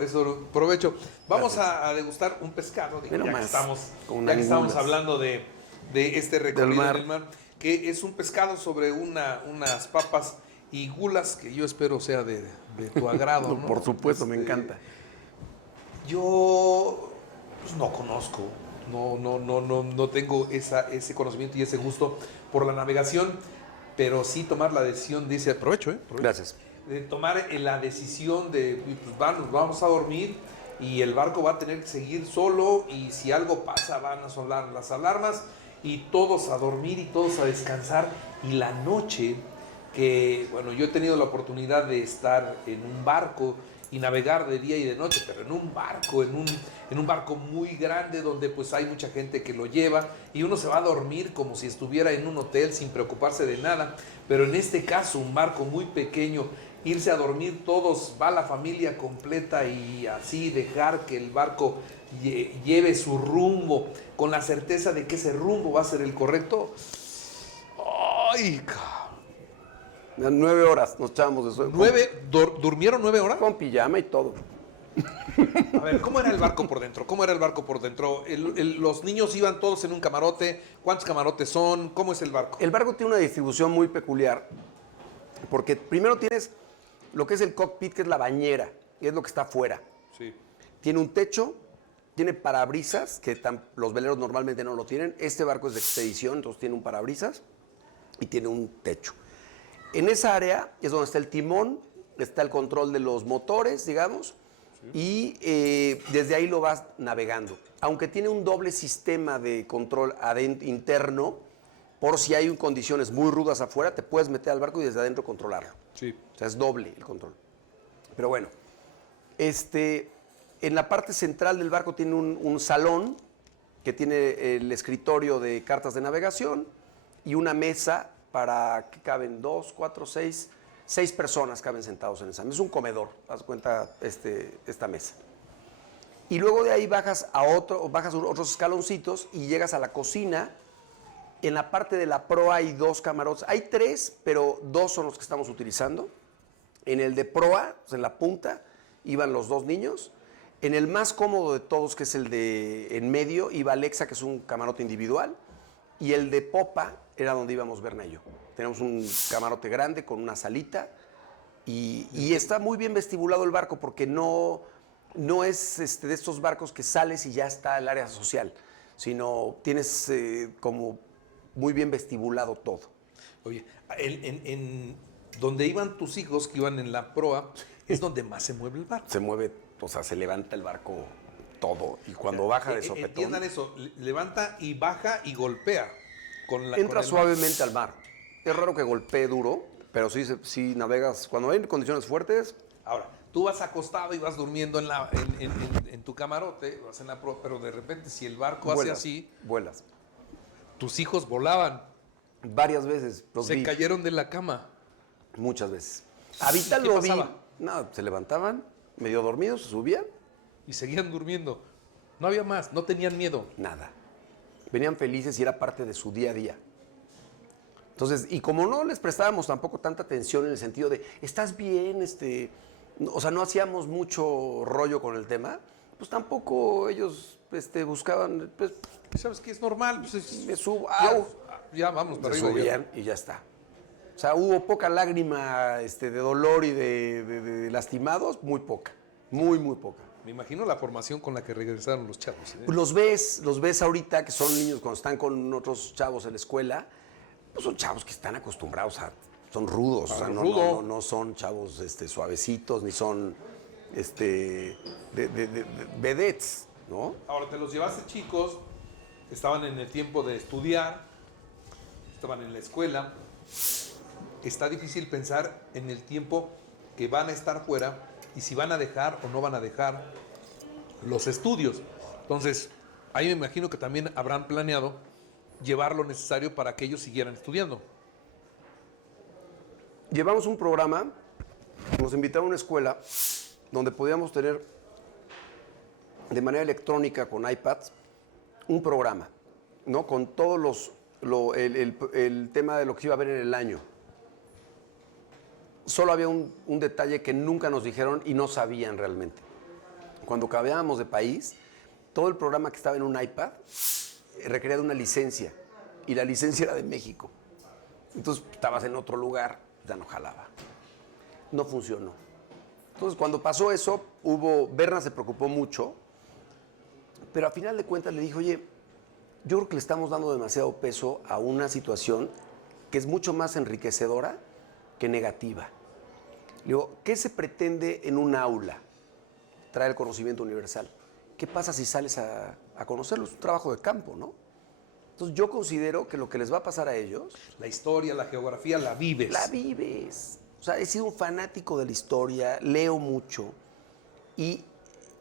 provecho. Vamos a degustar un pescado, digo, Mira ya, más, con ya que estamos angulas. hablando de este recorrido mar. del mar, que es un pescado sobre unas papas y gulas que yo espero sea de tu agrado, ¿no? Por supuesto, me encanta. Yo pues, no conozco, no tengo ese conocimiento y ese gusto por la navegación, pero sí tomar la decisión, dice, aprovecho, aprovecho. Gracias. De tomar la decisión de, pues vamos a dormir y el barco va a tener que seguir solo y si algo pasa van a sonar las alarmas y todos a dormir y todos a descansar. Y la noche, que bueno, yo he tenido la oportunidad de estar en un barco y navegar de día y de noche, pero en un barco, en un barco muy grande donde pues hay mucha gente que lo lleva y uno se va a dormir como si estuviera en un hotel sin preocuparse de nada, pero en este caso un barco muy pequeño, irse a dormir todos, va la familia completa y así dejar que el barco lleve su rumbo con la certeza de que ese rumbo va a ser el correcto. ¡Ay, cabrón! 9 horas nos echábamos de sueño. ¿Durmieron 9 horas? Con pijama y todo. A ver, ¿cómo era el barco por dentro? ¿Cómo era el barco por dentro? Los niños iban todos en un camarote. ¿Cuántos camarotes son? ¿Cómo es el barco? El barco tiene una distribución muy peculiar, porque primero tienes lo que es el cockpit, que es la bañera, que es lo que está afuera. Sí. Tiene un techo, tiene parabrisas, que los veleros normalmente no lo tienen. Este barco es de expedición, entonces tiene un parabrisas y tiene un techo. En esa área es donde está el timón, está el control de los motores, digamos, y desde ahí lo vas navegando. Aunque tiene un doble sistema de control interno, por si hay condiciones muy rudas afuera, te puedes meter al barco y desde adentro controlarlo. Sí. O sea, es doble el control. Pero bueno, en la parte central del barco tiene un salón que tiene el escritorio de cartas de navegación y una mesa para que caben 2, 4, 6 personas caben sentados en esa mesa. Es un comedor, haz cuenta esta mesa. Y luego de ahí bajas otros escaloncitos y llegas a la cocina. En la parte de la proa hay 2 camarotes. Hay 3, pero 2 son los que estamos utilizando. En el de proa, pues en la punta, iban los 2 niños. En el más cómodo de todos, que es el de en medio, iba Alexa, que es un camarote individual. Y el de popa era donde íbamos Berna y yo. Tenemos un camarote grande con una salita. Y está muy bien vestibulado el barco porque no es de estos barcos que sales y ya está el área social, sino tienes como muy bien vestibulado todo. Oye, en donde iban tus hijos, que iban en la proa, es donde más se mueve el barco. Se mueve, o sea, se levanta el barco todo. Y cuando baja de sopetón... Entiendan eso, levanta y baja y golpea. Entra suavemente al mar. Es raro que golpee duro, pero sí navegas. Cuando hay condiciones fuertes... Ahora, tú vas acostado y vas durmiendo en tu camarote, vas en la proa, pero de repente si el barco hace así... Vuelas. Tus hijos volaban. Varias veces los vi. Se cayeron de la cama. Muchas veces. A Vital ¿Qué lo pasaba? vi. No, se levantaban, medio dormidos, se subían. Y seguían durmiendo. No había más, no tenían miedo. Nada. Venían felices y era parte de su día a día. Entonces, y como no les prestábamos tampoco tanta atención en el sentido de, ¿estás bien? O sea, no hacíamos mucho rollo con el tema, pues tampoco ellos buscaban, pues... ¿Sabes qué? Es normal. Pues Me subo, ya vamos para se arriba. subían y ya está. O sea, hubo poca lágrima de dolor y de lastimados, muy poca, muy, muy poca. Me imagino la formación con la que regresaron los chavos. ¿Eh? Los ves ahorita, que son niños cuando están con otros chavos en la escuela, pues son chavos que están acostumbrados son rudos, o sea, no son chavos suavecitos, ni son vedettes, ¿no? Ahora, te los llevaste chicos, estaban en el tiempo de estudiar, estaban en la escuela. Está difícil pensar en el tiempo que van a estar fuera y si van a dejar o no van a dejar los estudios. Entonces, ahí me imagino que también habrán planeado llevar lo necesario para que ellos siguieran estudiando. Llevamos un programa, nos invitaron a una escuela donde podíamos tener de manera electrónica con iPads un programa, ¿no? Con todos el tema de lo que iba a haber en el año. solo había un detalle que nunca nos dijeron y no sabían realmente. Cuando cambiábamos de país, todo el programa que estaba en un iPad requería de una licencia, y la licencia era de México. Entonces estabas en otro lugar, ya no jalaba. No funcionó. Entonces cuando pasó eso, Berna se preocupó mucho, pero a final de cuentas le dijo, oye, yo creo que le estamos dando demasiado peso a una situación que es mucho más enriquecedora que negativa. Le digo, ¿qué se pretende en un aula? Traer el conocimiento universal. ¿Qué pasa si sales a conocerlo? Es un trabajo de campo, ¿no? Entonces yo considero que lo que les va a pasar a ellos... La historia, la geografía, la vives. La vives. O sea, he sido un fanático de la historia, leo mucho, y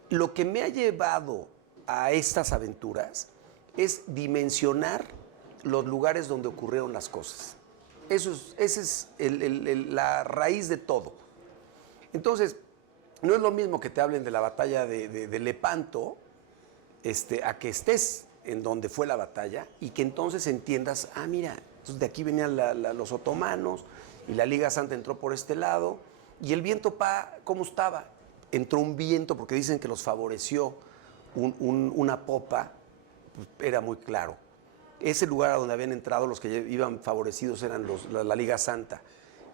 lo que me ha llevado a estas aventuras es dimensionar los lugares donde ocurrieron las cosas. Esa es la raíz de todo. Entonces, no es lo mismo que te hablen de la batalla de Lepanto, a que estés en donde fue la batalla y que entonces entiendas, mira, entonces de aquí venían los otomanos y la Liga Santa entró por este lado y el viento, ¿cómo estaba? Entró un viento porque dicen que los favoreció una popa, pues era muy claro. Ese lugar a donde habían entrado los que iban favorecidos eran la Liga Santa.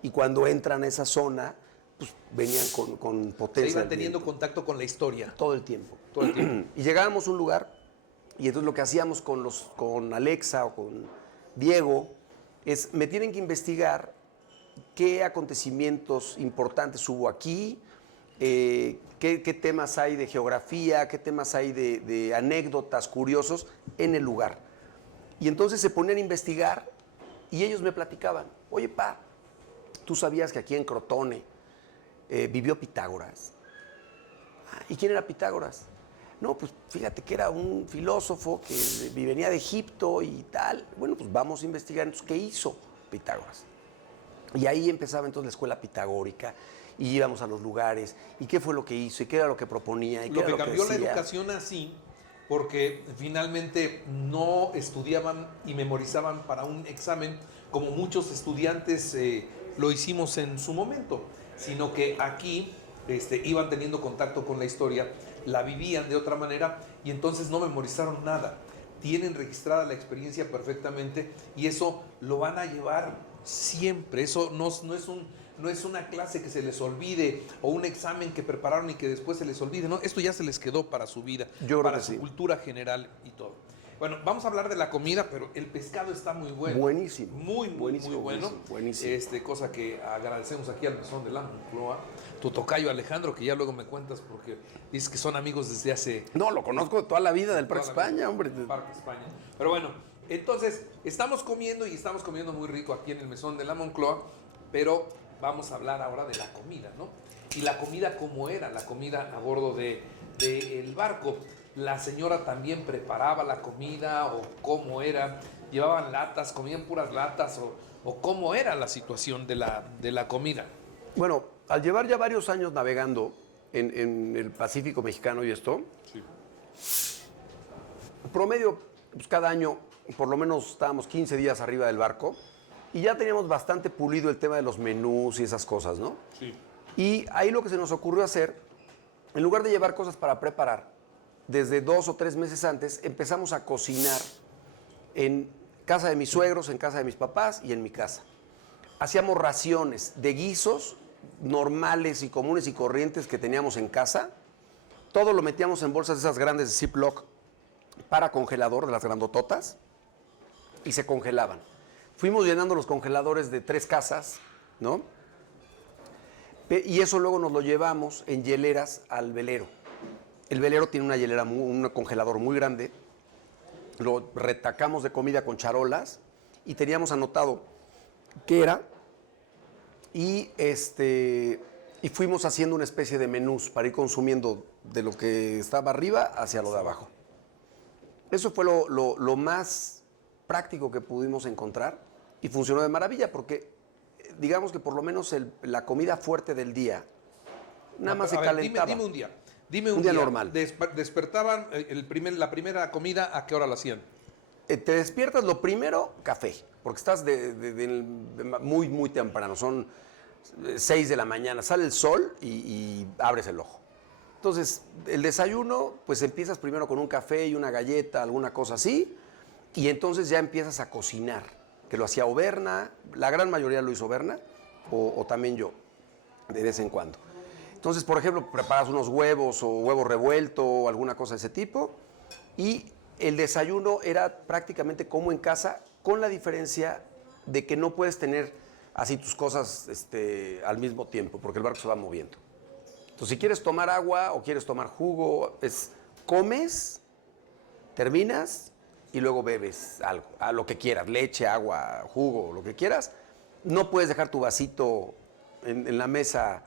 Y cuando entran a esa zona, pues venían con potencia. Se iban teniendo contacto con la historia. Todo el tiempo. Todo el tiempo. Y llegábamos a un lugar, y entonces lo que hacíamos con Alexa o con Diego es, me tienen que investigar qué acontecimientos importantes hubo aquí, qué temas hay de geografía, qué temas hay de anécdotas curiosos en el lugar. Y entonces se ponían a investigar y ellos me platicaban, oye, ¿tú sabías que aquí en Crotone vivió Pitágoras? ¿Y quién era Pitágoras? No, pues fíjate que era un filósofo que venía de Egipto y tal. Bueno, pues vamos a investigar entonces qué hizo Pitágoras. Y ahí empezaba entonces la escuela pitagórica y íbamos a los lugares y qué fue lo que hizo y qué era lo que proponía. Y Lo qué que era cambió lo que la decía. educación así, porque finalmente no estudiaban y memorizaban para un examen como muchos estudiantes lo hicimos en su momento, sino que aquí iban teniendo contacto con la historia, la vivían de otra manera y entonces no memorizaron nada. Tienen registrada la experiencia perfectamente y eso lo van a llevar siempre. Eso no es una clase que se les olvide o un examen que prepararon y que después se les olvide. No, esto ya se les quedó para su vida, para su cultura general y todo. Bueno, vamos a hablar de la comida, pero el pescado está muy bueno. Buenísimo. Muy bueno. Buenísimo. Cosa que agradecemos aquí al Mesón de la Moncloa. Tu tocayo Alejandro, que ya luego me cuentas porque dices que son amigos desde hace... No, lo conozco de toda la vida del Parque España, hombre. Parque España. Pero bueno, entonces estamos comiendo y estamos comiendo muy rico aquí en el Mesón de la Moncloa, pero vamos a hablar ahora de la comida, ¿no? Y la comida, ¿cómo era? La comida a bordo del barco. La señora también preparaba la comida o cómo era, llevaban latas, comían puras latas o cómo era la situación de la comida. Bueno, al llevar ya varios años navegando en el Pacífico mexicano y esto, Sí. promedio, pues cada año por lo menos estábamos 15 días arriba del barco y ya teníamos bastante pulido el tema de los menús y esas cosas, ¿no? Sí. Y ahí lo que se nos ocurrió hacer, en lugar de llevar cosas para preparar, desde 2 o 3 meses antes empezamos a cocinar en casa de mis suegros, en casa de mis papás y en mi casa. Hacíamos raciones de guisos normales y comunes y corrientes que teníamos en casa. Todo lo metíamos en bolsas de esas grandes de Ziploc para congelador, de las grandototas, y se congelaban. Fuimos llenando los congeladores de 3 casas, ¿no? Y eso luego nos lo llevamos en hieleras al velero. El velero tiene una hielera, un congelador muy grande. Lo retacamos de comida con charolas y teníamos anotado qué era. Y fuimos haciendo una especie de menús para ir consumiendo de lo que estaba arriba hacia lo de abajo. Eso fue lo más práctico que pudimos encontrar y funcionó de maravilla porque digamos que por lo menos la comida fuerte del día nada más se calentaba. Dime un día. Dime un día normal. Despertaban la primera comida, ¿a qué hora la hacían? Te despiertas, lo primero, café, porque estás muy, muy temprano. Son 6 de la mañana, sale el sol y abres el ojo. Entonces, el desayuno, pues empiezas primero con un café y una galleta, alguna cosa así, y entonces ya empiezas a cocinar, que lo hacía Oberna, la gran mayoría lo hizo Oberna, o también yo, de vez en cuando. Entonces, por ejemplo, preparas unos huevos o huevo revuelto o alguna cosa de ese tipo, y el desayuno era prácticamente como en casa, con la diferencia de que no puedes tener así tus cosas al mismo tiempo, porque el barco se va moviendo. Entonces, si quieres tomar agua o quieres tomar jugo, comes, terminas y luego bebes algo, a lo que quieras, leche, agua, jugo, lo que quieras. No puedes dejar tu vasito en la mesa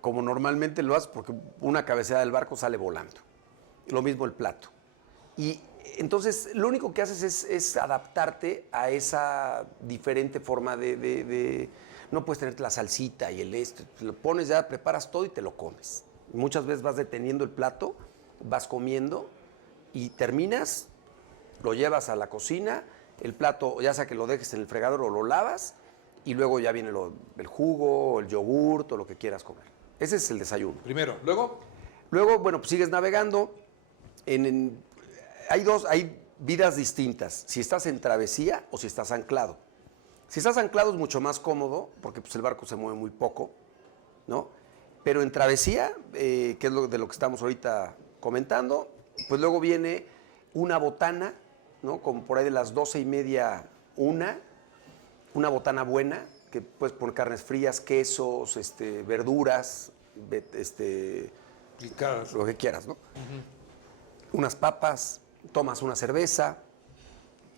como normalmente lo haces, porque una cabeceada del barco sale volando. Lo mismo el plato. Y entonces lo único que haces es adaptarte a esa diferente forma de no puedes tener la salsita y lo pones ya, preparas todo y te lo comes. Muchas veces vas deteniendo el plato, vas comiendo y terminas, lo llevas a la cocina, el plato ya sea que lo dejes en el fregadero o lo lavas y luego ya viene el jugo, el yogurt o lo que quieras comer. Ese es el desayuno. Primero, luego. Luego, bueno, pues sigues navegando. Hay vidas distintas, si estás en travesía o si estás anclado. Si estás anclado es mucho más cómodo, porque pues, el barco se mueve muy poco, ¿no? Pero en travesía, que es de lo que estamos ahorita comentando, pues luego viene una botana, ¿no? Como por ahí de las 12:30, una botana buena, que puedes poner carnes frías, quesos, verduras, Picadas. lo que quieras, ¿no? Unas papas, tomas una cerveza,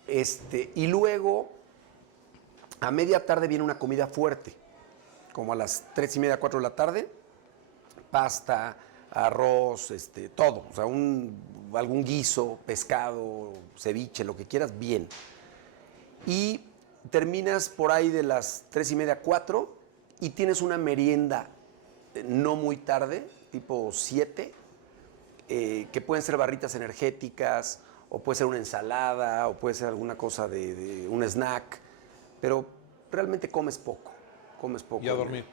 y luego a media tarde viene una comida fuerte, como a las 3:30, 4 de la tarde, pasta, arroz, todo, o sea, algún guiso, pescado, ceviche, lo que quieras, bien. Y terminas por ahí de las 3:30, 4 y tienes una merienda no muy tarde, tipo 7, que pueden ser barritas energéticas, o puede ser una ensalada, o puede ser alguna cosa de un snack, pero realmente comes poco. Y a dormir.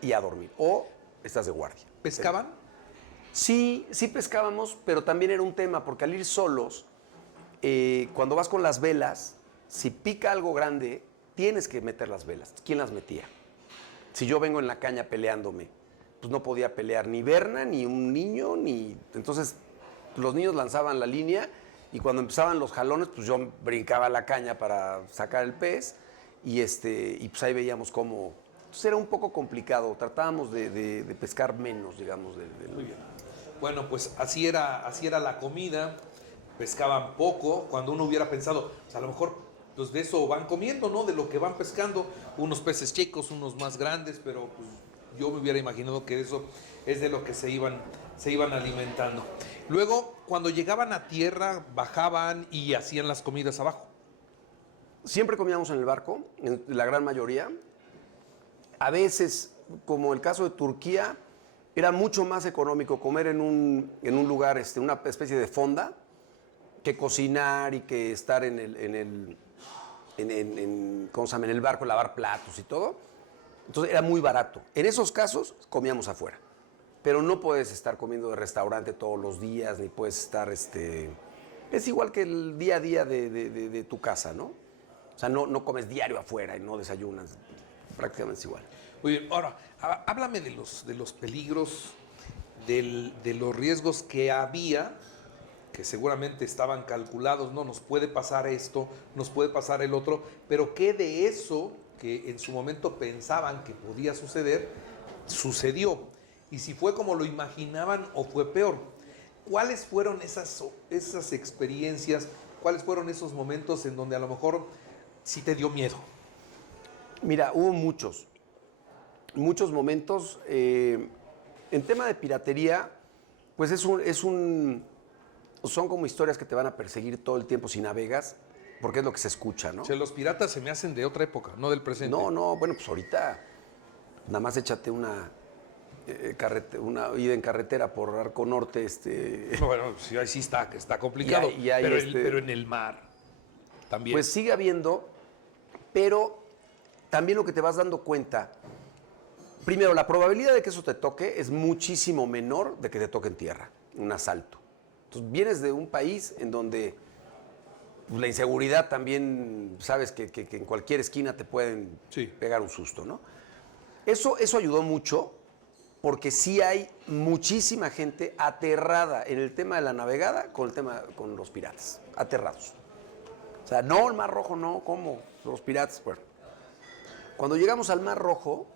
Y a dormir. O estás de guardia. ¿Pescaban? Sí pescábamos, pero también era un tema, porque al ir solos, cuando vas con las velas, si pica algo grande, tienes que meter las velas. ¿Quién las metía? Si yo vengo en la caña peleándome, pues no podía pelear ni Berna, ni un niño, ni... Entonces, los niños lanzaban la línea y cuando empezaban los jalones, pues yo brincaba la caña para sacar el pez y pues ahí veíamos cómo... Entonces era un poco complicado, tratábamos de pescar menos, digamos. Muy bien. Bueno, pues así era la comida, pescaban poco, cuando uno hubiera pensado, pues a lo mejor pues de eso van comiendo, ¿no? De lo que van pescando, unos peces chicos, unos más grandes, pero pues yo me hubiera imaginado que eso es de lo que se iban alimentando. Luego, cuando llegaban a tierra, bajaban y hacían las comidas abajo. Siempre comíamos en el barco, la gran mayoría. A veces, como el caso de Turquía, era mucho más económico comer en un lugar, una especie de fonda, que cocinar y que estar en el barco, lavar platos y todo. Entonces era muy barato. En esos casos comíamos afuera. Pero no puedes estar comiendo de restaurante todos los días, ni puedes estar... Es igual que el día a día de tu casa, ¿no? O sea, no comes diario afuera y no desayunas. Prácticamente es igual. Muy bien, ahora, háblame de los peligros, de los riesgos que había, que seguramente estaban calculados, ¿no? Nos puede pasar esto, nos puede pasar el otro, pero ¿qué de eso que en su momento pensaban que podía suceder, sucedió? Y si fue como lo imaginaban o fue peor. ¿Cuáles fueron esas experiencias? ¿Cuáles fueron esos momentos en donde a lo mejor sí te dio miedo? Mira, hubo muchos momentos. En tema de piratería, pues son como historias que te van a perseguir todo el tiempo si navegas, porque es lo que se escucha, ¿no? O sea, los piratas se me hacen de otra época, no del presente. No, bueno, pues ahorita nada más échate una ida en carretera por Arco Norte. Bueno, sí, ahí sí está complicado, pero en el mar también. Pues sigue habiendo, pero también lo que te vas dando cuenta primero, la probabilidad de que eso te toque es muchísimo menor de que te toque en tierra, un asalto. Entonces, vienes de un país en donde pues, la inseguridad también, sabes que en cualquier esquina te pueden pegar un susto, ¿no? Eso ayudó mucho porque sí hay muchísima gente aterrada en el tema de la navegada con los piratas, aterrados. O sea, no, el Mar Rojo no, ¿cómo? Los piratas, bueno. Cuando llegamos al Mar Rojo,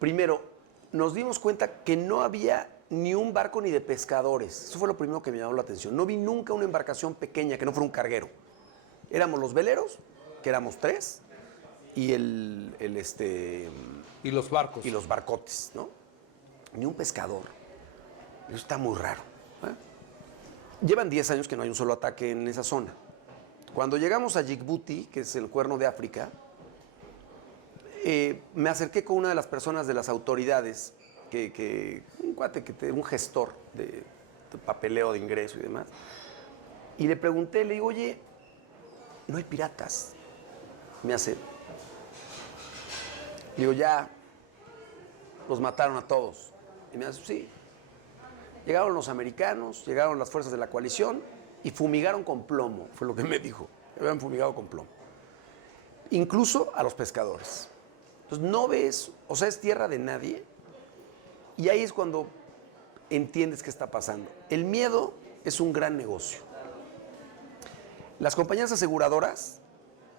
primero, nos dimos cuenta que no había ni un barco ni de pescadores. Eso fue lo primero que me llamó la atención. No vi nunca una embarcación pequeña que no fuera un carguero. Éramos los veleros, que éramos 3, y Y los barcos. y los barcotes, ¿no? Ni un pescador. Eso está muy raro. Llevan 10 años que no hay un solo ataque en esa zona. Cuando llegamos a Djibouti, que es el Cuerno de África, me acerqué con una de las personas de las autoridades, un cuate, un gestor de papeleo de ingreso y demás, y le pregunté, le digo, oye, no hay piratas. Me hace, le digo, ya los mataron a todos. Y me hace, sí. Llegaron los americanos, llegaron las fuerzas de la coalición y fumigaron con plomo, fue lo que me dijo. Habían fumigado con plomo. Incluso a los pescadores. Entonces no ves, o sea, es tierra de nadie. Y ahí es cuando entiendes qué está pasando. El miedo es un gran negocio. Las compañías aseguradoras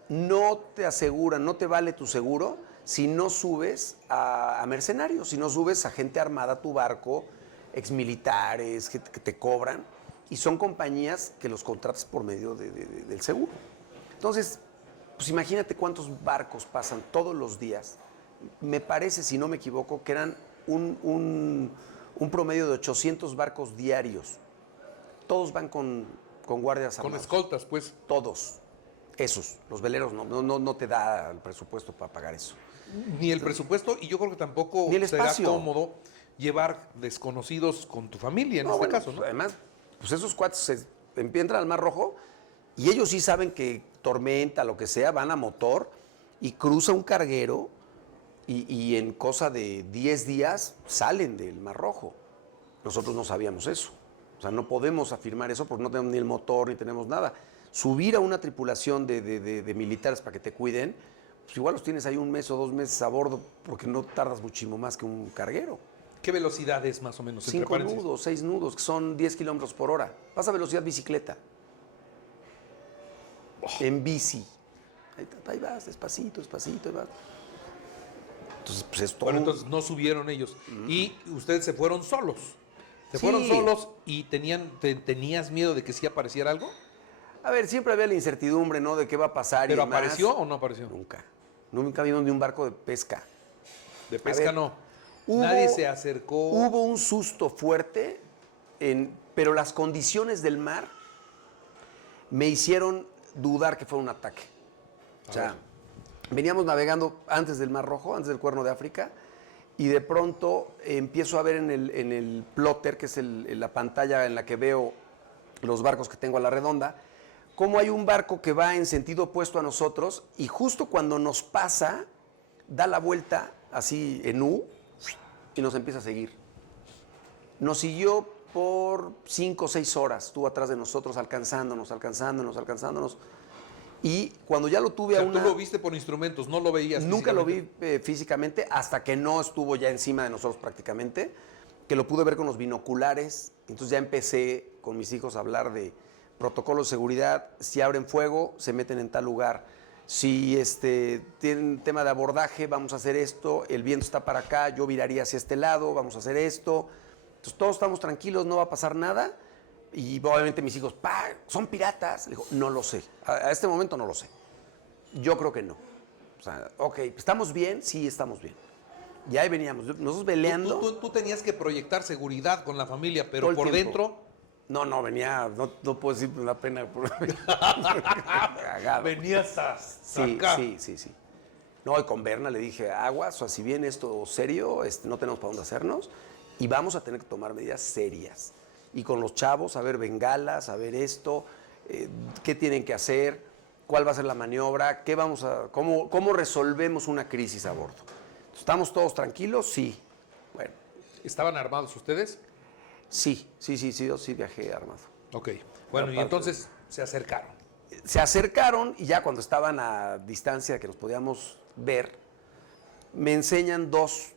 no te aseguran, no te vale tu seguro si no subes a mercenarios, si no subes a gente armada a tu barco, exmilitares que te cobran, y son compañías que los contratas por medio del seguro. Entonces, pues imagínate cuántos barcos pasan todos los días. Me parece, si no me equivoco, que eran un promedio de 800 barcos diarios. Todos van con guardias armados. Con escoltas, pues. Todos. Esos. Los veleros no te da el presupuesto para pagar eso. Ni el presupuesto, y yo creo que tampoco Ni el será espacio. cómodo llevar desconocidos con tu familia, en este Bueno, caso, ¿no? Además, pues esos cuates entran al Mar Rojo y ellos sí saben que tormenta, lo que sea, van a motor y cruza un carguero y en cosa de 10 días salen del Mar Rojo. Nosotros no sabíamos eso. O sea, no podemos afirmar eso porque no tenemos ni el motor ni tenemos nada. Subir a una tripulación de militares para que te cuiden, pues igual los tienes ahí 1 mes o 2 meses a bordo porque no tardas muchísimo más que un carguero. ¿Qué velocidad es más o menos? 5 nudos, 6 nudos, que son 10 kilómetros por hora. Vas a velocidad bicicleta. En bici. Ahí vas, despacito, ahí vas. Entonces, pues es todo. Bueno, entonces no subieron ellos. Y ustedes se fueron solos. Se Sí. fueron solos y tenías miedo de que sí apareciera algo. A ver, siempre había la incertidumbre, ¿no? De qué va a pasar ¿Pero y demás. apareció o no apareció? Nunca. Nunca vimos ni un barco de pesca. De pesca ver, no. Nadie se acercó. Hubo un susto fuerte, pero las condiciones del mar me hicieron dudar que fue un ataque. O sea, veníamos navegando antes del Mar Rojo, antes del Cuerno de África, y de pronto empiezo a ver en el plotter, que es la pantalla en la que veo los barcos que tengo a la redonda, cómo hay un barco que va en sentido opuesto a nosotros y justo cuando nos pasa, da la vuelta así en U y nos empieza a seguir. Nos siguió por 5 o 6 horas, estuvo atrás de nosotros alcanzándonos. Y cuando ya lo tuve O sea, a tú lo viste por instrumentos, no lo veías Nunca lo físicamente. vi físicamente hasta que no estuvo ya encima de nosotros prácticamente, que lo pude ver con los binoculares. Entonces ya empecé con mis hijos a hablar de protocolos de seguridad. Si abren fuego, se meten en tal lugar. Si tienen tema de abordaje, vamos a hacer esto. El viento está para acá, yo viraría hacia este lado, vamos a hacer esto. Entonces todos estamos tranquilos, no va a pasar nada. Y obviamente mis hijos, ¡pa! ¿Son piratas? Le digo, no lo sé. A este momento no lo sé. Yo creo que no. O sea, ok, ¿estamos bien? Sí, estamos bien. Y ahí veníamos, nosotros peleando. Tú tenías que proyectar seguridad con la familia, Todo pero el por tiempo. dentro No, venía, no puedo decir la pena. Cagado. venías Sí, acá. sí. No, y con Berna le dije, aguas, o sea, si viene esto serio, no tenemos para dónde hacernos y vamos a tener que tomar medidas serias. Y con los chavos, a ver bengalas, a ver esto, qué tienen que hacer, cuál va a ser la maniobra, cómo resolvemos una crisis a bordo. ¿Estamos todos tranquilos? Sí. Bueno, ¿Estaban armados ustedes? sí, yo sí viajé armado. Ok. Bueno, y Aparte- entonces se acercaron. Se acercaron y ya cuando estaban a distancia que nos podíamos ver, me enseñan 2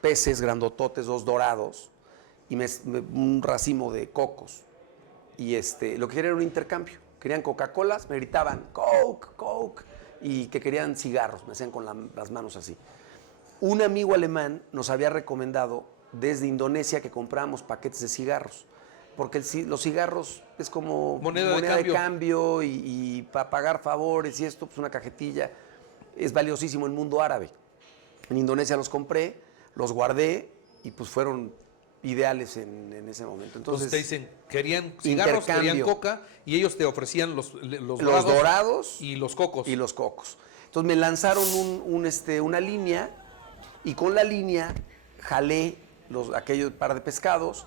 peces grandototes, 2 dorados, y un racimo de cocos. Y lo que querían era un intercambio. Querían Coca-Colas, me gritaban, Coke, Coke, y que querían cigarros, me hacían con las manos así. Un amigo alemán nos había recomendado desde Indonesia que compráramos paquetes de cigarros, porque los cigarros es como Moneda de cambio y para pagar favores y esto, pues una cajetilla, es valiosísimo en el mundo árabe. En Indonesia los compré, los guardé y pues fueron ideales en ese momento. Entonces te dicen, querían cigarros, querían intercambio. coca, y ellos te ofrecían los dorados y los cocos. y los cocos. Entonces me lanzaron una línea y con la línea jalé aquellos par de pescados,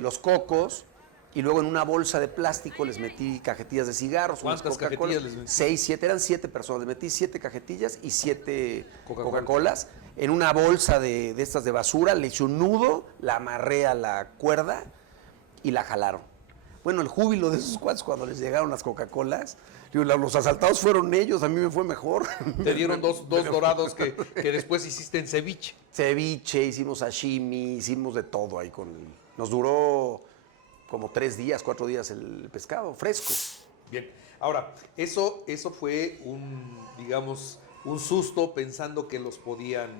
los cocos, y luego en una bolsa de plástico les metí cajetillas de cigarros. ¿Cuántas cajetillas les metí? 6, 7, eran 7 personas. Les metí 7 cajetillas y 7 Coca-Cola. Coca-Colas en una bolsa de estas de basura. Le eché un nudo, la amarré a la cuerda y la jalaron. Bueno, el júbilo de esos cuates cuando les llegaron las Coca-Colas, digo, los asaltados fueron ellos, a mí me fue mejor. Te dieron dos dorados que después hiciste en ceviche. Ceviche, hicimos sashimi, hicimos de todo ahí nos duró como 3 días, 4 días el pescado, fresco. Bien, ahora, eso fue digamos, un susto pensando que los podían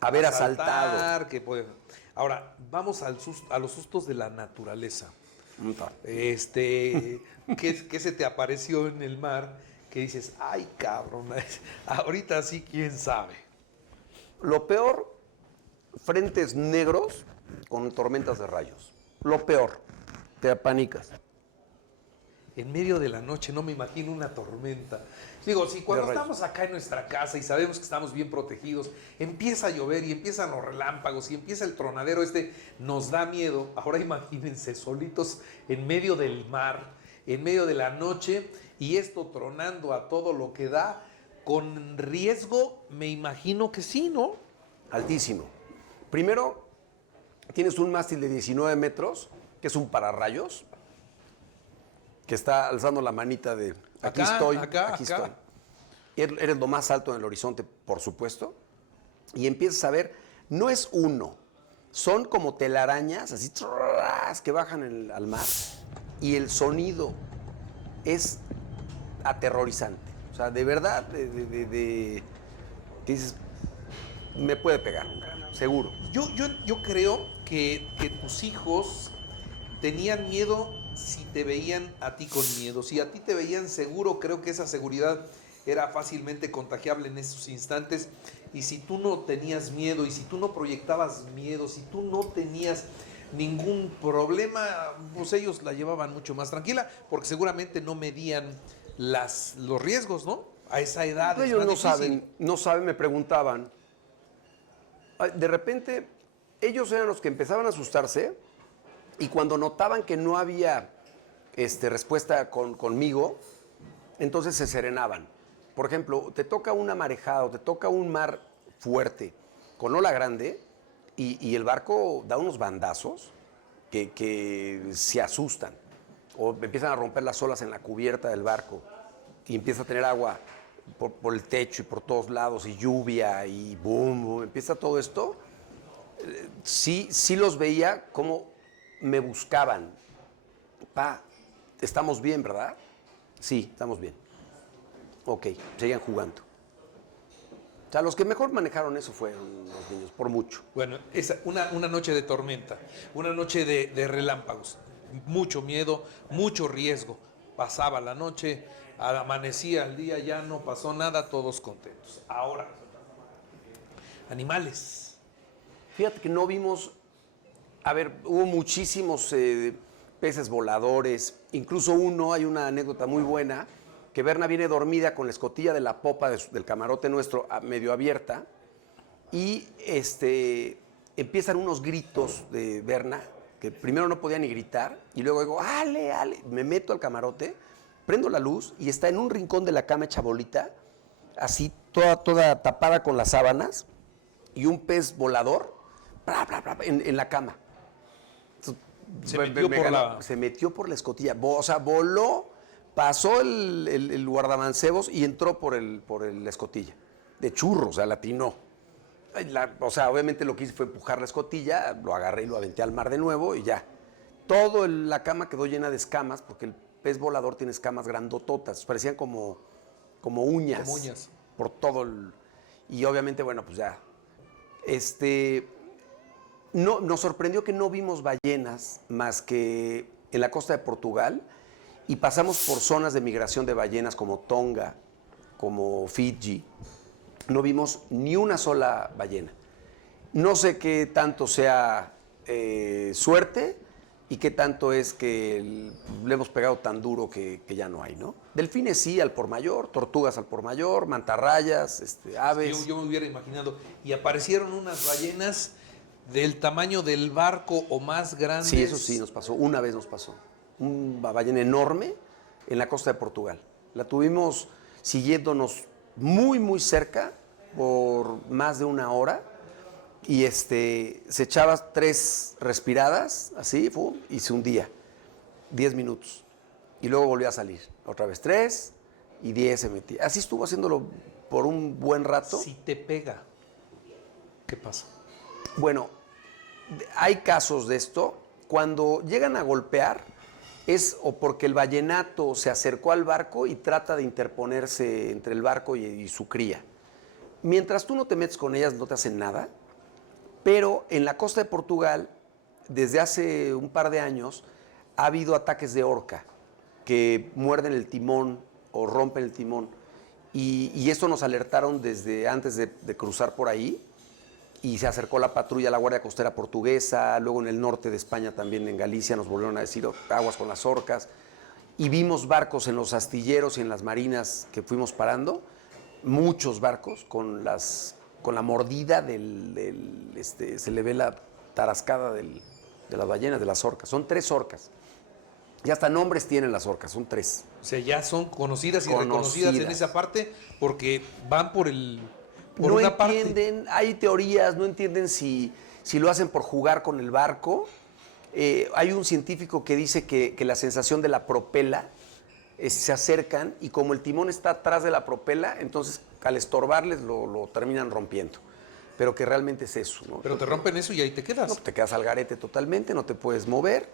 Haber asaltar, asaltado. Ahora, vamos a los sustos de la naturaleza. Puta. ¿Qué se te apareció en el mar que dices, ay, cabrón, ahorita sí, quién sabe? Lo peor, frentes negros con tormentas de rayos. Lo peor, te apanicas. En medio de la noche, no me imagino una tormenta. Digo, si cuando De rayos. estamos acá en nuestra casa y sabemos que estamos bien protegidos, empieza a llover y empiezan los relámpagos y empieza el tronadero nos da miedo. Ahora imagínense solitos en medio del mar, en medio de la noche, y esto tronando a todo lo que da, con riesgo, me imagino que sí, ¿no? Altísimo. Primero, tienes un mástil de 19 metros, que es un pararrayos, que está alzando la manita de aquí Acá, estoy, acá, aquí acá. estoy. Eres lo más alto en el horizonte, por supuesto, y empiezas a ver, no es uno, son como telarañas, así, que bajan al mar, y el sonido es aterrorizante. O sea, de verdad, que dices, me puede pegar un rayo, seguro. Yo creo que tus hijos tenían miedo si te veían a ti con miedo. Si a ti te veían seguro, creo que esa seguridad era fácilmente contagiable en esos instantes. Y si tú no tenías miedo, y si tú no proyectabas miedo, si tú no tenías ningún problema, pues ellos la llevaban mucho más tranquila, porque seguramente no medían los riesgos, ¿no? A esa edad. Ellos no saben, me preguntaban. De repente, ellos eran los que empezaban a asustarse y cuando notaban que no había respuesta conmigo, entonces se serenaban. Por ejemplo, te toca una marejada o te toca un mar fuerte con ola grande y el barco da unos bandazos que se asustan o empiezan a romper las olas en la cubierta del barco y empieza a tener agua por el techo y por todos lados y lluvia y boom, empieza todo esto. Sí los veía como me buscaban. Pa, estamos bien, ¿verdad? Sí, estamos bien. Ok, seguían jugando. O sea, los que mejor manejaron eso fueron los niños, por mucho. Bueno, una noche de tormenta, una noche de relámpagos, mucho miedo, mucho riesgo. Pasaba la noche, amanecía el día, ya no pasó nada, todos contentos. Ahora, animales. Fíjate que no vimos, hubo muchísimos peces voladores, incluso hay una anécdota muy buena, que Berna viene dormida con la escotilla de la popa del camarote nuestro medio abierta y empiezan unos gritos de Berna, que primero no podía ni gritar y luego digo, ale, ale, me meto al camarote, prendo la luz y está en un rincón de la cama hecha bolita, así toda tapada con las sábanas y un pez volador en la cama. Se metió por la escotilla, o sea, voló, pasó el guardamancebos y entró por la escotilla. De churro, o sea, latinó. O sea, obviamente lo que hice fue empujar la escotilla, lo agarré y lo aventé al mar de nuevo y ya. La cama quedó llena de escamas, porque el pez volador tiene escamas grandototas, parecían como uñas. Como uñas. Por todo y obviamente, bueno, pues ya. No, nos sorprendió que no vimos ballenas más que en la costa de Portugal, y pasamos por zonas de migración de ballenas como Tonga, como Fiji. No vimos ni una sola ballena. No sé qué tanto sea suerte y qué tanto es que le hemos pegado tan duro que ya no hay, ¿no? Delfines sí, al por mayor, tortugas al por mayor, mantarrayas, aves. Yo me hubiera imaginado. Y aparecieron unas ballenas del tamaño del barco o más grandes. Sí, eso sí nos pasó. Una vez nos pasó. Una ballena enorme en la costa de Portugal. La tuvimos siguiéndonos muy, muy cerca por más de una hora. Y se echaba 3 respiradas, así, y se hundía. 10 minutos. Y luego volvía a salir. Otra vez 3 y 10 se metía. Así estuvo haciéndolo por un buen rato. Si te pega, ¿qué pasa? Bueno, hay casos de esto. Cuando llegan a golpear es o porque el vallenato se acercó al barco y trata de interponerse entre el barco y su cría. Mientras tú no te metes con ellas, no te hacen nada. Pero en la costa de Portugal, desde hace un par de años, ha habido ataques de orca que muerden el timón o rompen el timón. Y esto nos alertaron desde antes de cruzar por ahí. Y se acercó la patrulla, la Guardia Costera Portuguesa, luego en el norte de España también, en Galicia, nos volvieron a decir aguas con las orcas. Y vimos barcos en los astilleros y en las marinas que fuimos parando, muchos barcos con la mordida se le ve la tarascada de las ballenas, de las orcas. Son 3 orcas. Y hasta nombres tienen las orcas, son 3. O sea, ya son conocidas y reconocidas en esa parte porque van por No una entienden, parte. hay teorías, no entienden si lo hacen por jugar con el barco. Hay un científico que dice que la sensación de la propela, se acercan y como el timón está atrás de la propela, entonces al estorbarles lo terminan rompiendo. Pero que realmente es eso, ¿no? Pero te rompen eso y ahí te quedas. No, te quedas al garete totalmente, no te puedes mover.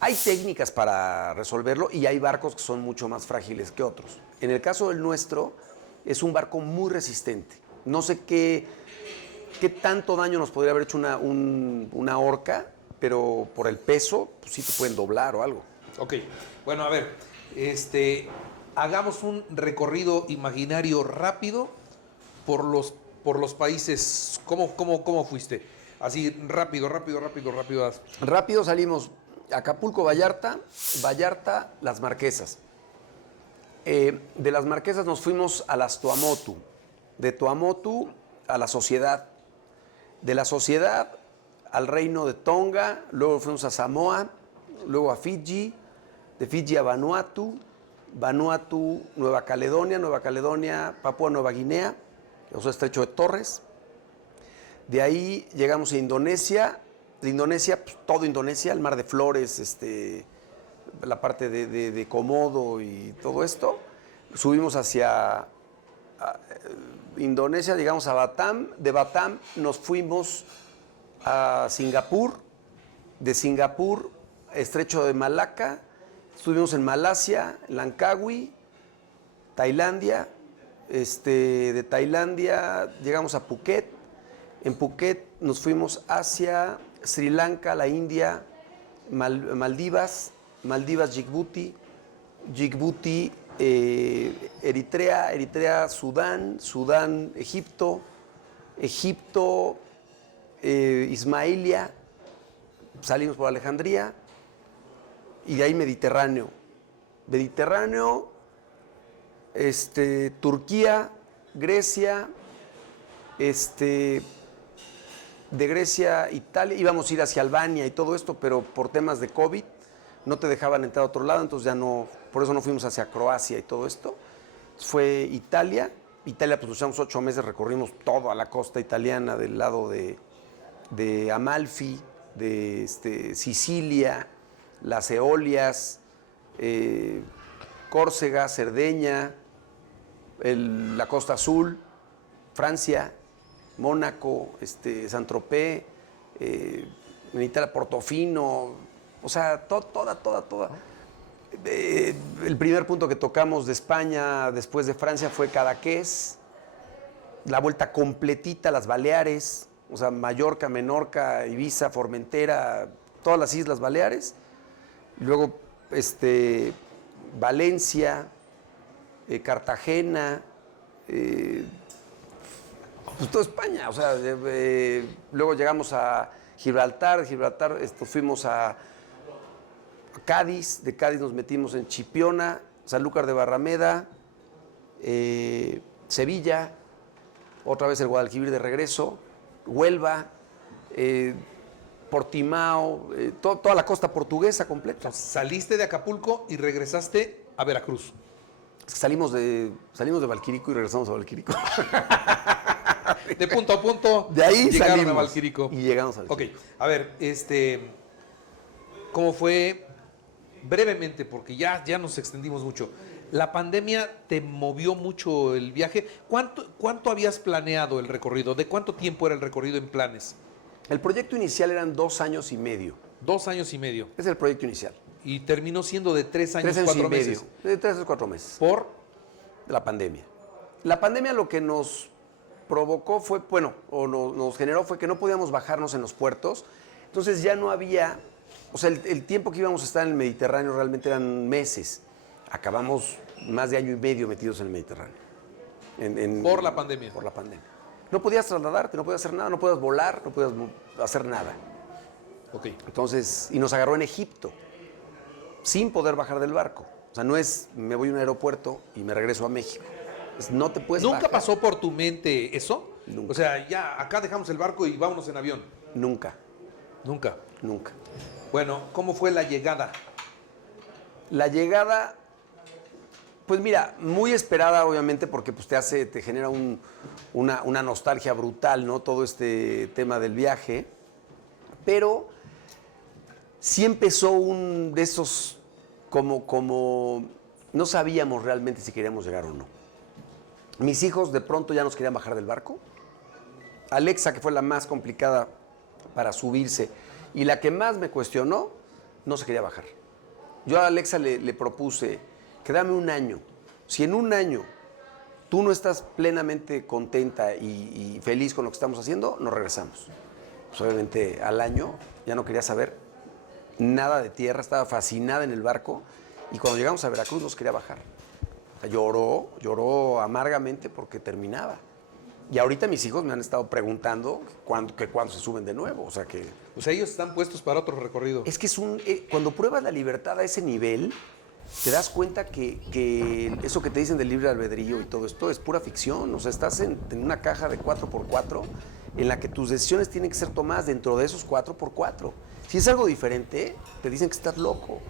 Hay técnicas para resolverlo y hay barcos que son mucho más frágiles que otros. En el caso del nuestro, es un barco muy resistente. No sé qué tanto daño nos podría haber hecho una orca, pero por el peso, pues sí te pueden doblar o algo. Ok, bueno, a ver, hagamos un recorrido imaginario rápido por los países. ¿Cómo fuiste? Así, rápido. Rápido salimos Acapulco, Vallarta, Las Marquesas. De Las Marquesas nos fuimos a las Tuamotu. De Tuamotu a la Sociedad. De la Sociedad al Reino de Tonga, luego fuimos a Samoa, luego a Fiji, de Fiji a Vanuatu, Nueva Caledonia, Papúa Nueva Guinea, el Estrecho de Torres. De ahí llegamos a Indonesia, de Indonesia, pues, todo Indonesia, el Mar de Flores, la parte de Komodo y todo esto. Subimos hacia Indonesia, llegamos a Batam, de Batam nos fuimos a Singapur, de Singapur, Estrecho de Malaca, estuvimos en Malasia, Langkawi, Tailandia, de Tailandia llegamos a Phuket, en Phuket nos fuimos hacia Sri Lanka, la India, Maldivas, Djibouti, Eritrea, Sudán, Egipto, Ismailia, salimos por Alejandría y de ahí Mediterráneo, Turquía, Grecia, de Grecia, Italia, íbamos a ir hacia Albania y todo esto, pero por temas de COVID no te dejaban entrar a otro lado, entonces ya no, por eso no fuimos hacia Croacia y todo esto. Fue Italia, Italia, pues usamos 8 meses, recorrimos toda la costa italiana del lado de Amalfi, de Sicilia, las Eolias, Córcega, Cerdeña, la Costa Azul, Francia, Mónaco, Saint-Tropez, en Italia, Portofino, o sea, toda. El primer punto que tocamos de España después de Francia fue Cadaqués, la vuelta completita, las Baleares, o sea, Mallorca, Menorca, Ibiza, Formentera, todas las Islas Baleares. Luego, Valencia, Cartagena, pues toda España, o sea, luego llegamos a Gibraltar, fuimos a Cádiz, de Cádiz nos metimos en Chipiona, Sanlúcar de Barrameda, Sevilla, otra vez el Guadalquivir de regreso, Huelva, Portimao, toda la costa portuguesa completa. Saliste de Acapulco y regresaste a Veracruz. Salimos de Valquirico y regresamos a Valquirico. De punto a punto. De ahí llegaron salimos a Valquirico. y llegamos a Valquirico. Ok, a ver, ¿cómo fue? Brevemente, porque ya nos extendimos mucho. ¿La pandemia te movió mucho el viaje? ¿Cuánto habías planeado el recorrido? ¿De cuánto tiempo era el recorrido en planes? El proyecto inicial eran 2 años y medio. 2 años y medio. Es el proyecto inicial. Y terminó siendo de 3 años, 3 años 4 y medio. meses. De 3 a 4 meses. ¿Por? La pandemia. La pandemia lo que nos provocó fue, nos generó fue que no podíamos bajarnos en los puertos. Entonces ya no había, o sea, el tiempo que íbamos a estar en el Mediterráneo realmente eran meses. Acabamos más de año y medio metidos en el Mediterráneo. Por la pandemia. Por la pandemia. No podías trasladarte, no podías hacer nada, no podías volar, no podías hacer nada. Ok. Entonces, y nos agarró en Egipto, sin poder bajar del barco. O sea, no es me voy a un aeropuerto y me regreso a México. No te puedes ¿Nunca bajar. pasó por tu mente eso? Nunca. O sea, ya acá dejamos el barco y vámonos en avión. Nunca, Nunca. nunca. Bueno, ¿cómo fue la llegada? La llegada, pues mira, muy esperada obviamente porque pues te genera una nostalgia brutal, ¿no? Todo este tema del viaje. Pero sí empezó un de esos como no sabíamos realmente si queríamos llegar o no. Mis hijos de pronto ya nos querían bajar del barco. Alexa, que fue la más complicada para subirse y la que más me cuestionó, no se quería bajar. Yo a Alexa le propuse que dame un año. Si en un año tú no estás plenamente contenta y feliz con lo que estamos haciendo, nos regresamos. Pues obviamente al año ya no quería saber nada de tierra, estaba fascinada en el barco y cuando llegamos a Veracruz nos quería bajar. O sea, lloró amargamente porque terminaba. Y ahorita mis hijos me han estado preguntando cuándo se suben de nuevo. O sea que... O sea, ellos están puestos para otro recorrido. Es que cuando pruebas la libertad a ese nivel, te das cuenta que eso que te dicen del libre albedrío y todo esto es pura ficción. O sea, estás en una caja de 4x4 en la que tus decisiones tienen que ser tomadas dentro de esos 4x4. Si es algo diferente, te dicen que estás loco.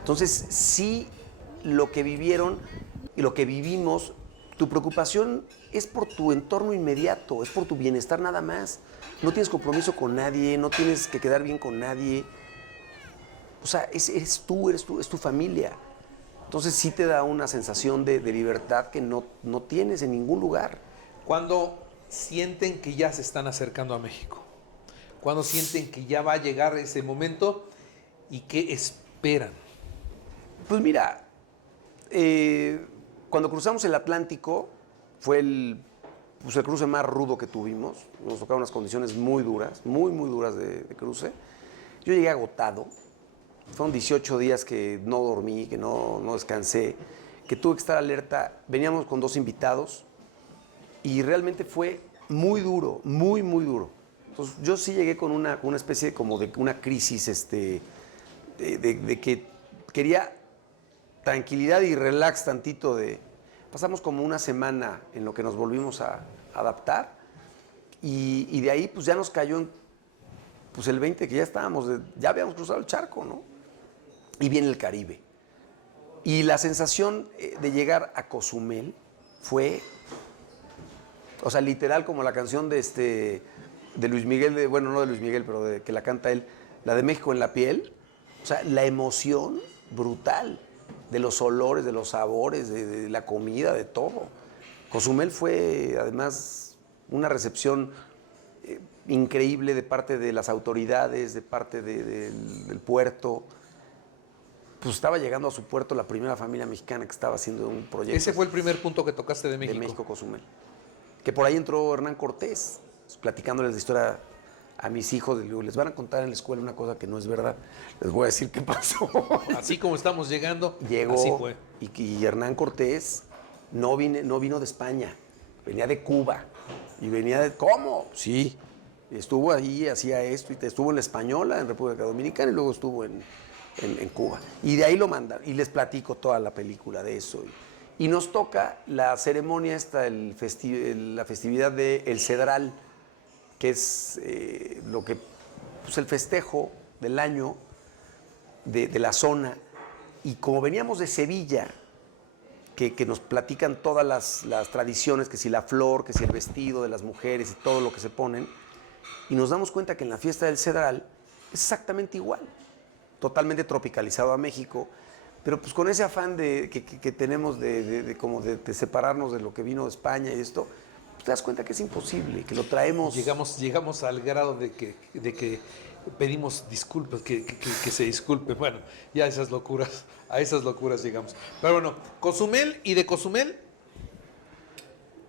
Entonces, sí, lo que vivieron y lo que vivimos, tu preocupación es por tu entorno inmediato, es por tu bienestar nada más. No tienes compromiso con nadie, no tienes que quedar bien con nadie. O sea, eres tú, es tu familia. Entonces sí te da una sensación de libertad que no tienes en ningún lugar. Cuando sienten que ya se están acercando a México, cuando sienten que ya va a llegar ese momento y qué esperan. Pues mira, cuando cruzamos el Atlántico fue el cruce más rudo que tuvimos. Nos tocaron unas condiciones muy duras, muy duras de cruce. Yo llegué agotado. Fueron 18 días que no dormí, que no descansé, que tuve que estar alerta. Veníamos con 2 invitados y realmente fue muy duro, muy duro. Entonces yo sí llegué con una especie como de una crisis de que quería tranquilidad y relax tantito pasamos como una semana en lo que nos volvimos a adaptar y de ahí pues ya nos cayó pues el 20 que ya habíamos cruzado el charco, ¿no? Y viene el Caribe. Y la sensación de llegar a Cozumel fue, o sea, literal como la canción de Luis Miguel, bueno, no de Luis Miguel, pero que la canta él, la de México en la piel. O sea, la emoción brutal de los olores, de los sabores, de la comida, de todo. Cozumel fue, además, una recepción increíble de parte de las autoridades, de parte del puerto. Pues estaba llegando a su puerto la primera familia mexicana que estaba haciendo un proyecto. Ese fue el primer punto que tocaste de México. De México, Cozumel. Que por ahí entró Hernán Cortés, platicándoles la historia a mis hijos. Les van a contar en la escuela una cosa que no es verdad. Les voy a decir qué pasó. Así como estamos llegando, llegó, así fue. Y Hernán Cortés no vino de España, venía de Cuba. Y venía de... ¿Cómo? Sí. Estuvo ahí, hacía esto, y estuvo en la Española, en República Dominicana, y luego estuvo en Cuba. Y de ahí lo mandan, y les platico toda la película de eso. Y nos toca la ceremonia esta, la festividad de El Cedral, que es pues el festejo del año de la zona. Y como veníamos de Sevilla, que nos platican todas las tradiciones, que si la flor, que si el vestido de las mujeres y todo lo que se ponen, y nos damos cuenta que en la fiesta del Cedral es exactamente igual, totalmente tropicalizado a México, pero pues con ese afán que tenemos de separarnos de lo que vino de España y esto, pues te das cuenta que es imposible, que lo traemos... Llegamos al grado de que pedimos disculpas, que se disculpe. Bueno, ya a esas locuras llegamos. Pero bueno, Cozumel, y de Cozumel.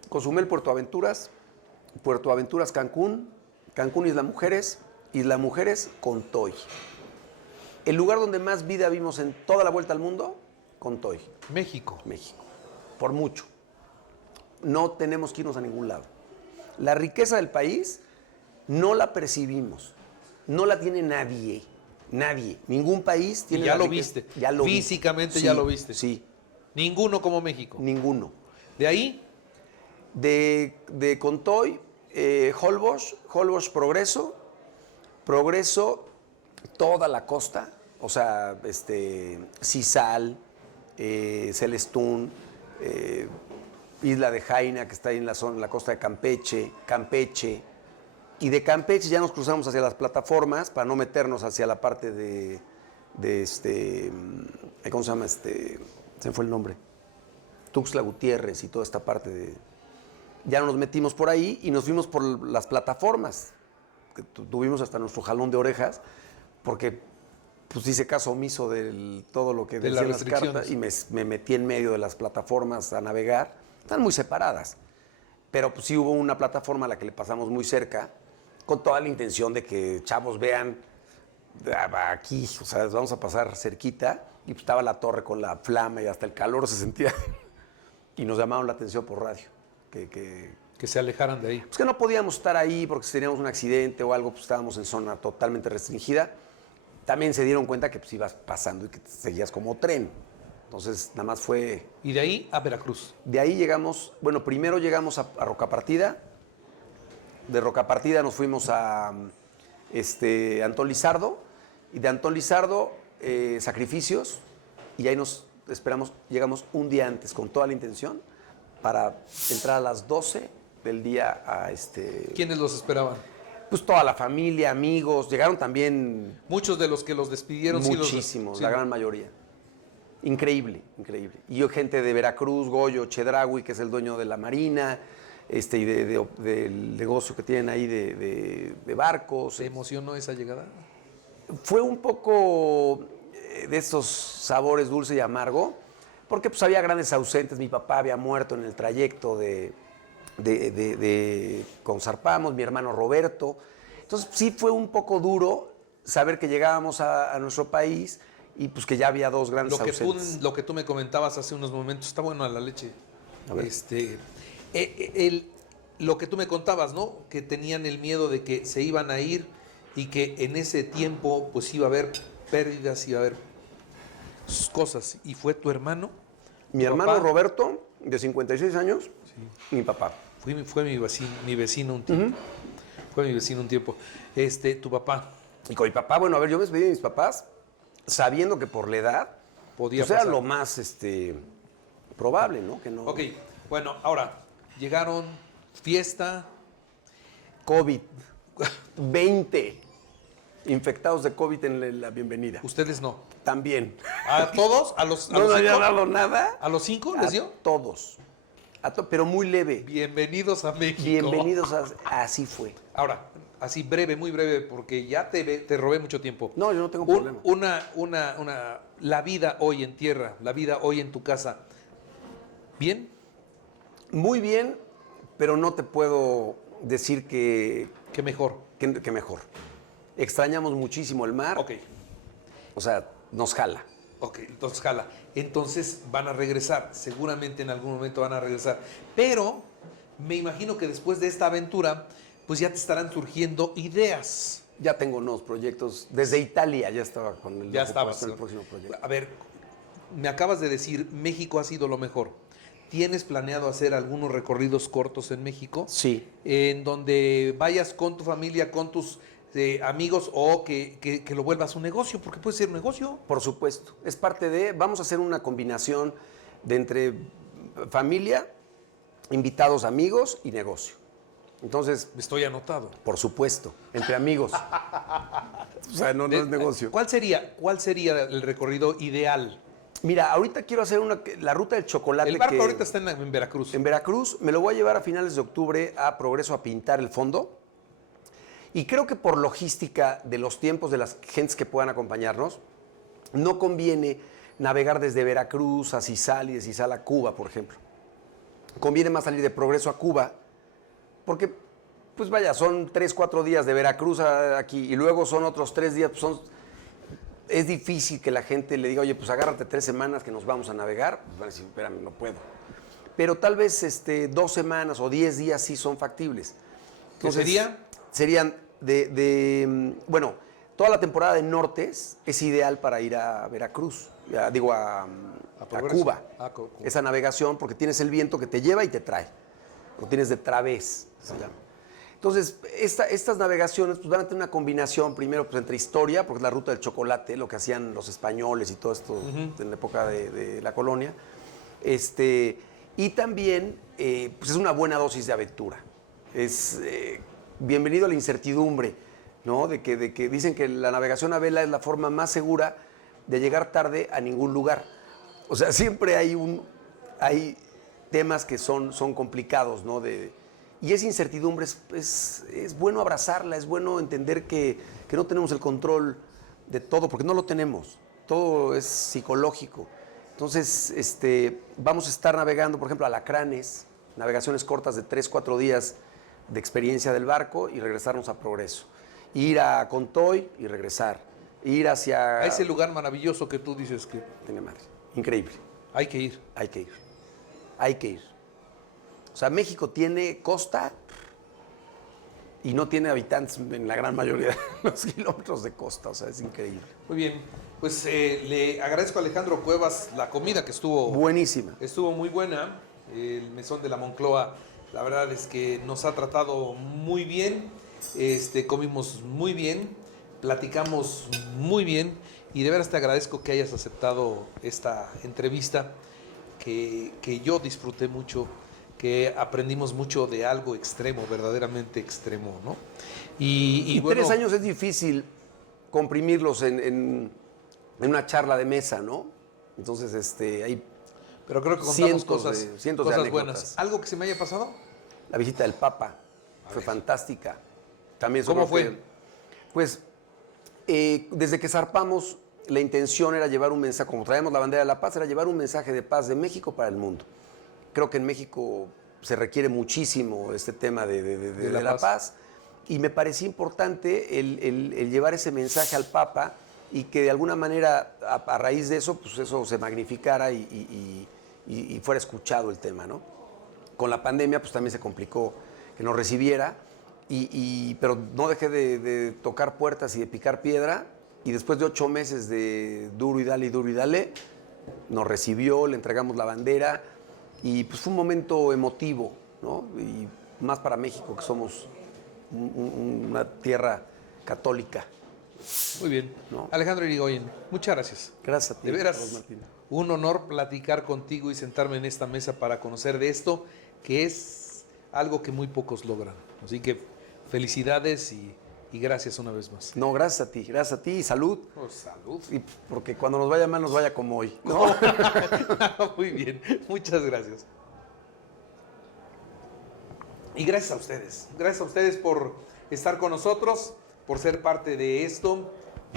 Cozumel, Puerto Aventuras, Cancún, Isla Mujeres, Contoy. El lugar donde más vida vimos en toda la vuelta al mundo, Contoy. México. Por mucho. No tenemos que irnos a ningún lado. La riqueza del país no la percibimos. No la tiene nadie. Ningún país tiene. Y ya la lo riqueza. viste. Ya lo Físicamente vi. ya lo viste. Sí. Ninguno como México. Ninguno. De ahí. De Contoy, Holbox, Progreso, toda la costa, o sea, Sisal, Celestún, Isla de Jaina, que está ahí en la costa de Campeche, y de Campeche ya nos cruzamos hacia las plataformas para no meternos hacia la parte ¿cómo se llama? Se me fue el nombre. Tuxtla Gutiérrez y toda esta parte ya nos metimos por ahí y nos fuimos por las plataformas, que tuvimos hasta nuestro jalón de orejas, porque pues hice caso omiso de todo lo que decían las cartas y me metí en medio de las plataformas a navegar. Están muy separadas, pero pues sí hubo una plataforma a la que le pasamos muy cerca, con toda la intención de que chavos vean aquí, o sea, vamos a pasar cerquita, y pues estaba la torre con la flama y hasta el calor se sentía, y nos llamaron la atención por radio. Que se alejaran de ahí. Pues que no podíamos estar ahí porque si teníamos un accidente o algo, pues estábamos en zona totalmente restringida. También se dieron cuenta que pues ibas pasando y que te seguías como tren. Entonces, nada más fue... Y de ahí a Veracruz. De ahí llegamos, bueno, primero llegamos a Rocapartida. De Rocapartida nos fuimos a Antón Lizardo. Y de Antón Lizardo, Sacrificios. Y ahí nos esperamos, llegamos un día antes con toda la intención para entrar a las 12 del día a ¿Quiénes los esperaban? Pues toda la familia, amigos, llegaron también... Muchos de los que los despidieron. Muchísimos, sí. La gran mayoría. Increíble. Y yo, gente de Veracruz, Goyo Chedraui, que es el dueño de la marina, y del negocio que tienen ahí de barcos. ¿Te emocionó esa llegada? Fue un poco de estos sabores dulce y amargo, porque pues había grandes ausentes. Mi papá había muerto en el trayecto con zarpamos, mi hermano Roberto. Entonces sí fue un poco duro saber que llegábamos a nuestro país y pues que ya había dos grandes ausentes. Lo que tú me comentabas hace unos momentos, está bueno a la leche. A ver. Lo que tú me contabas, ¿no? Que tenían el miedo de que se iban a ir y que en ese tiempo pues iba a haber pérdidas, iba a haber cosas. ¿Y fue tu hermano? Mi hermano papá, Roberto, de 56 años, sí. Mi papá. Fue mi vecino un tiempo. Fue mi vecino un tiempo. Tu papá. Y con mi papá, bueno, a ver, yo me despedí de mis papás sabiendo que por la edad podía pues era lo más probable, ¿no? Que no. Ok, Bueno, ahora, llegaron, fiesta. COVID. 20 infectados de COVID en la bienvenida. Ustedes no. También. ¿A todos? ¿A los No había cinco? dado nada. ¿A los 5 A les dio? todos. Pero muy leve. Bienvenidos a México. Bienvenidos así fue. Ahora, así breve, muy breve, porque ya te robé mucho tiempo. No, yo no tengo problema. La vida hoy en tierra, la vida hoy en tu casa, ¿bien? Muy bien, pero no te puedo decir que ¿Qué mejor? mejor. Extrañamos muchísimo el mar. Ok, O sea, nos jala. ok, entonces jala. Entonces van a regresar, seguramente en algún momento van a regresar. Pero me imagino que después de esta aventura, pues ya te estarán surgiendo ideas. Ya tengo nuevos proyectos. Desde Italia ya estaba con el, Ya estabas. con el próximo proyecto. A ver, me acabas de decir, México ha sido lo mejor. ¿Tienes planeado hacer algunos recorridos cortos en México? Sí. En donde vayas con tu familia, con tus amigos o que lo vuelvas un negocio, porque puede ser un negocio. Por supuesto. Es parte de... Vamos a hacer una combinación de entre familia, invitados, amigos y negocio. Entonces, Estoy anotado. por supuesto, entre amigos. O sea, no es negocio. ¿Cuál sería el recorrido ideal? Mira, ahorita quiero hacer la ruta del chocolate. El barco ahorita está en Veracruz. En Veracruz. Me lo voy a llevar a finales de octubre a Progreso a pintar el fondo. Y creo que por logística de los tiempos de las gentes que puedan acompañarnos, no conviene navegar desde Veracruz a Cizal y de Cizal a Cuba, por ejemplo. Conviene más salir de Progreso a Cuba, porque, pues vaya, son 3, 4 días de Veracruz aquí y luego son otros 3 días, pues es difícil que la gente le diga, oye, pues agárrate 3 semanas que nos vamos a navegar. Pues van a decir, espérame, no puedo. Pero tal vez 2 semanas o 10 días sí son factibles. ¿Qué sería? Serían bueno, toda la temporada de nortes es ideal para ir a Veracruz, a Cuba. Cuba. Esa navegación, porque tienes el viento que te lleva y te trae. Lo tienes de través, se llama. Entonces, estas navegaciones pues, van a tener una combinación, primero, pues, entre historia, porque es la ruta del chocolate, lo que hacían los españoles y todo esto en la época de la colonia. Y también, pues es una buena dosis de aventura. Es bienvenido a la incertidumbre, ¿no? De que dicen que la navegación a vela es la forma más segura de llegar tarde a ningún lugar. O sea, siempre hay temas que son complicados, ¿no? Y esa incertidumbre es bueno abrazarla, es bueno entender que no tenemos el control de todo, porque no lo tenemos. Todo es psicológico. Entonces, vamos a estar navegando, por ejemplo, alacranes, navegaciones cortas de 3, 4 días de experiencia del barco y regresarnos a Progreso. Ir a Contoy y regresar. Ir hacia... A ese lugar maravilloso que tú dices que Tiene madre. Increíble. hay que ir. Hay que ir. Hay que ir. O sea, México tiene costa y no tiene habitantes en la gran mayoría de los kilómetros de costa. O sea, es increíble. Muy bien. Pues le agradezco a Alejandro Cuevas la comida que estuvo... Buenísima. Estuvo muy buena. El mesón de la Moncloa, la verdad es que nos ha tratado muy bien. Comimos muy bien, platicamos muy bien y de veras te agradezco que hayas aceptado esta entrevista, que yo disfruté mucho, que aprendimos mucho de algo extremo, verdaderamente extremo, ¿no? Y bueno, 3 años es difícil comprimirlos en una charla de mesa, ¿no? Entonces, hay pero creo que contamos cientos de cosas anécdotas. buenas. ¿Algo que se me haya pasado? La visita del Papa fue fantástica. También ¿Cómo fue? Pues, desde que zarpamos, la intención era llevar un mensaje, como traemos la bandera de la paz, era llevar un mensaje de paz de México para el mundo. Creo que en México se requiere muchísimo este tema de la paz. Y me parecía importante el llevar ese mensaje al Papa y que de alguna manera, a raíz de eso, pues eso se magnificara y fuera escuchado el tema, ¿no? Con la pandemia, pues también se complicó que nos recibiera, pero no dejé de tocar puertas y de picar piedra, y después de 8 meses de duro y dale, nos recibió, le entregamos la bandera, y pues fue un momento emotivo, ¿no? Y más para México, que somos una tierra católica. Muy bien. No. Alejandro Irigoyen, muchas gracias. Gracias a ti, De veras, Carlos Martín. un honor platicar contigo y sentarme en esta mesa para conocer de esto, que es algo que muy pocos logran. Así que felicidades y gracias una vez más. No, gracias a ti y salud. Oh, salud. Y porque cuando nos vaya mal, nos vaya como hoy, ¿no? Muy bien, muchas gracias. Y gracias a ustedes por estar con nosotros, por ser parte de esto.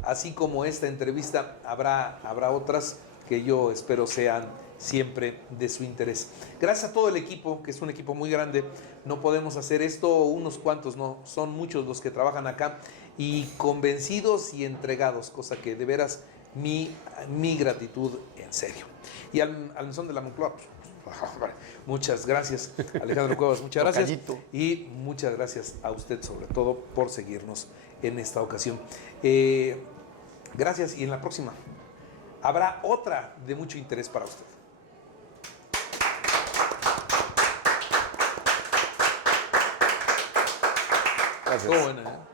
Así como esta entrevista, habrá otras que yo espero sean siempre de su interés. Gracias a todo el equipo, que es un equipo muy grande. No podemos hacer esto unos cuantos, no, son muchos los que trabajan acá y convencidos y entregados, cosa que de veras mi gratitud en serio. Y al mesón de la Moncloa, muchas gracias, Alejandro Cuevas, muchas gracias. Tocallito. Y muchas gracias a usted sobre todo por seguirnos en esta ocasión. Gracias y en la próxima habrá otra de mucho interés para usted. Gracias. Estuvo buena, ¿eh?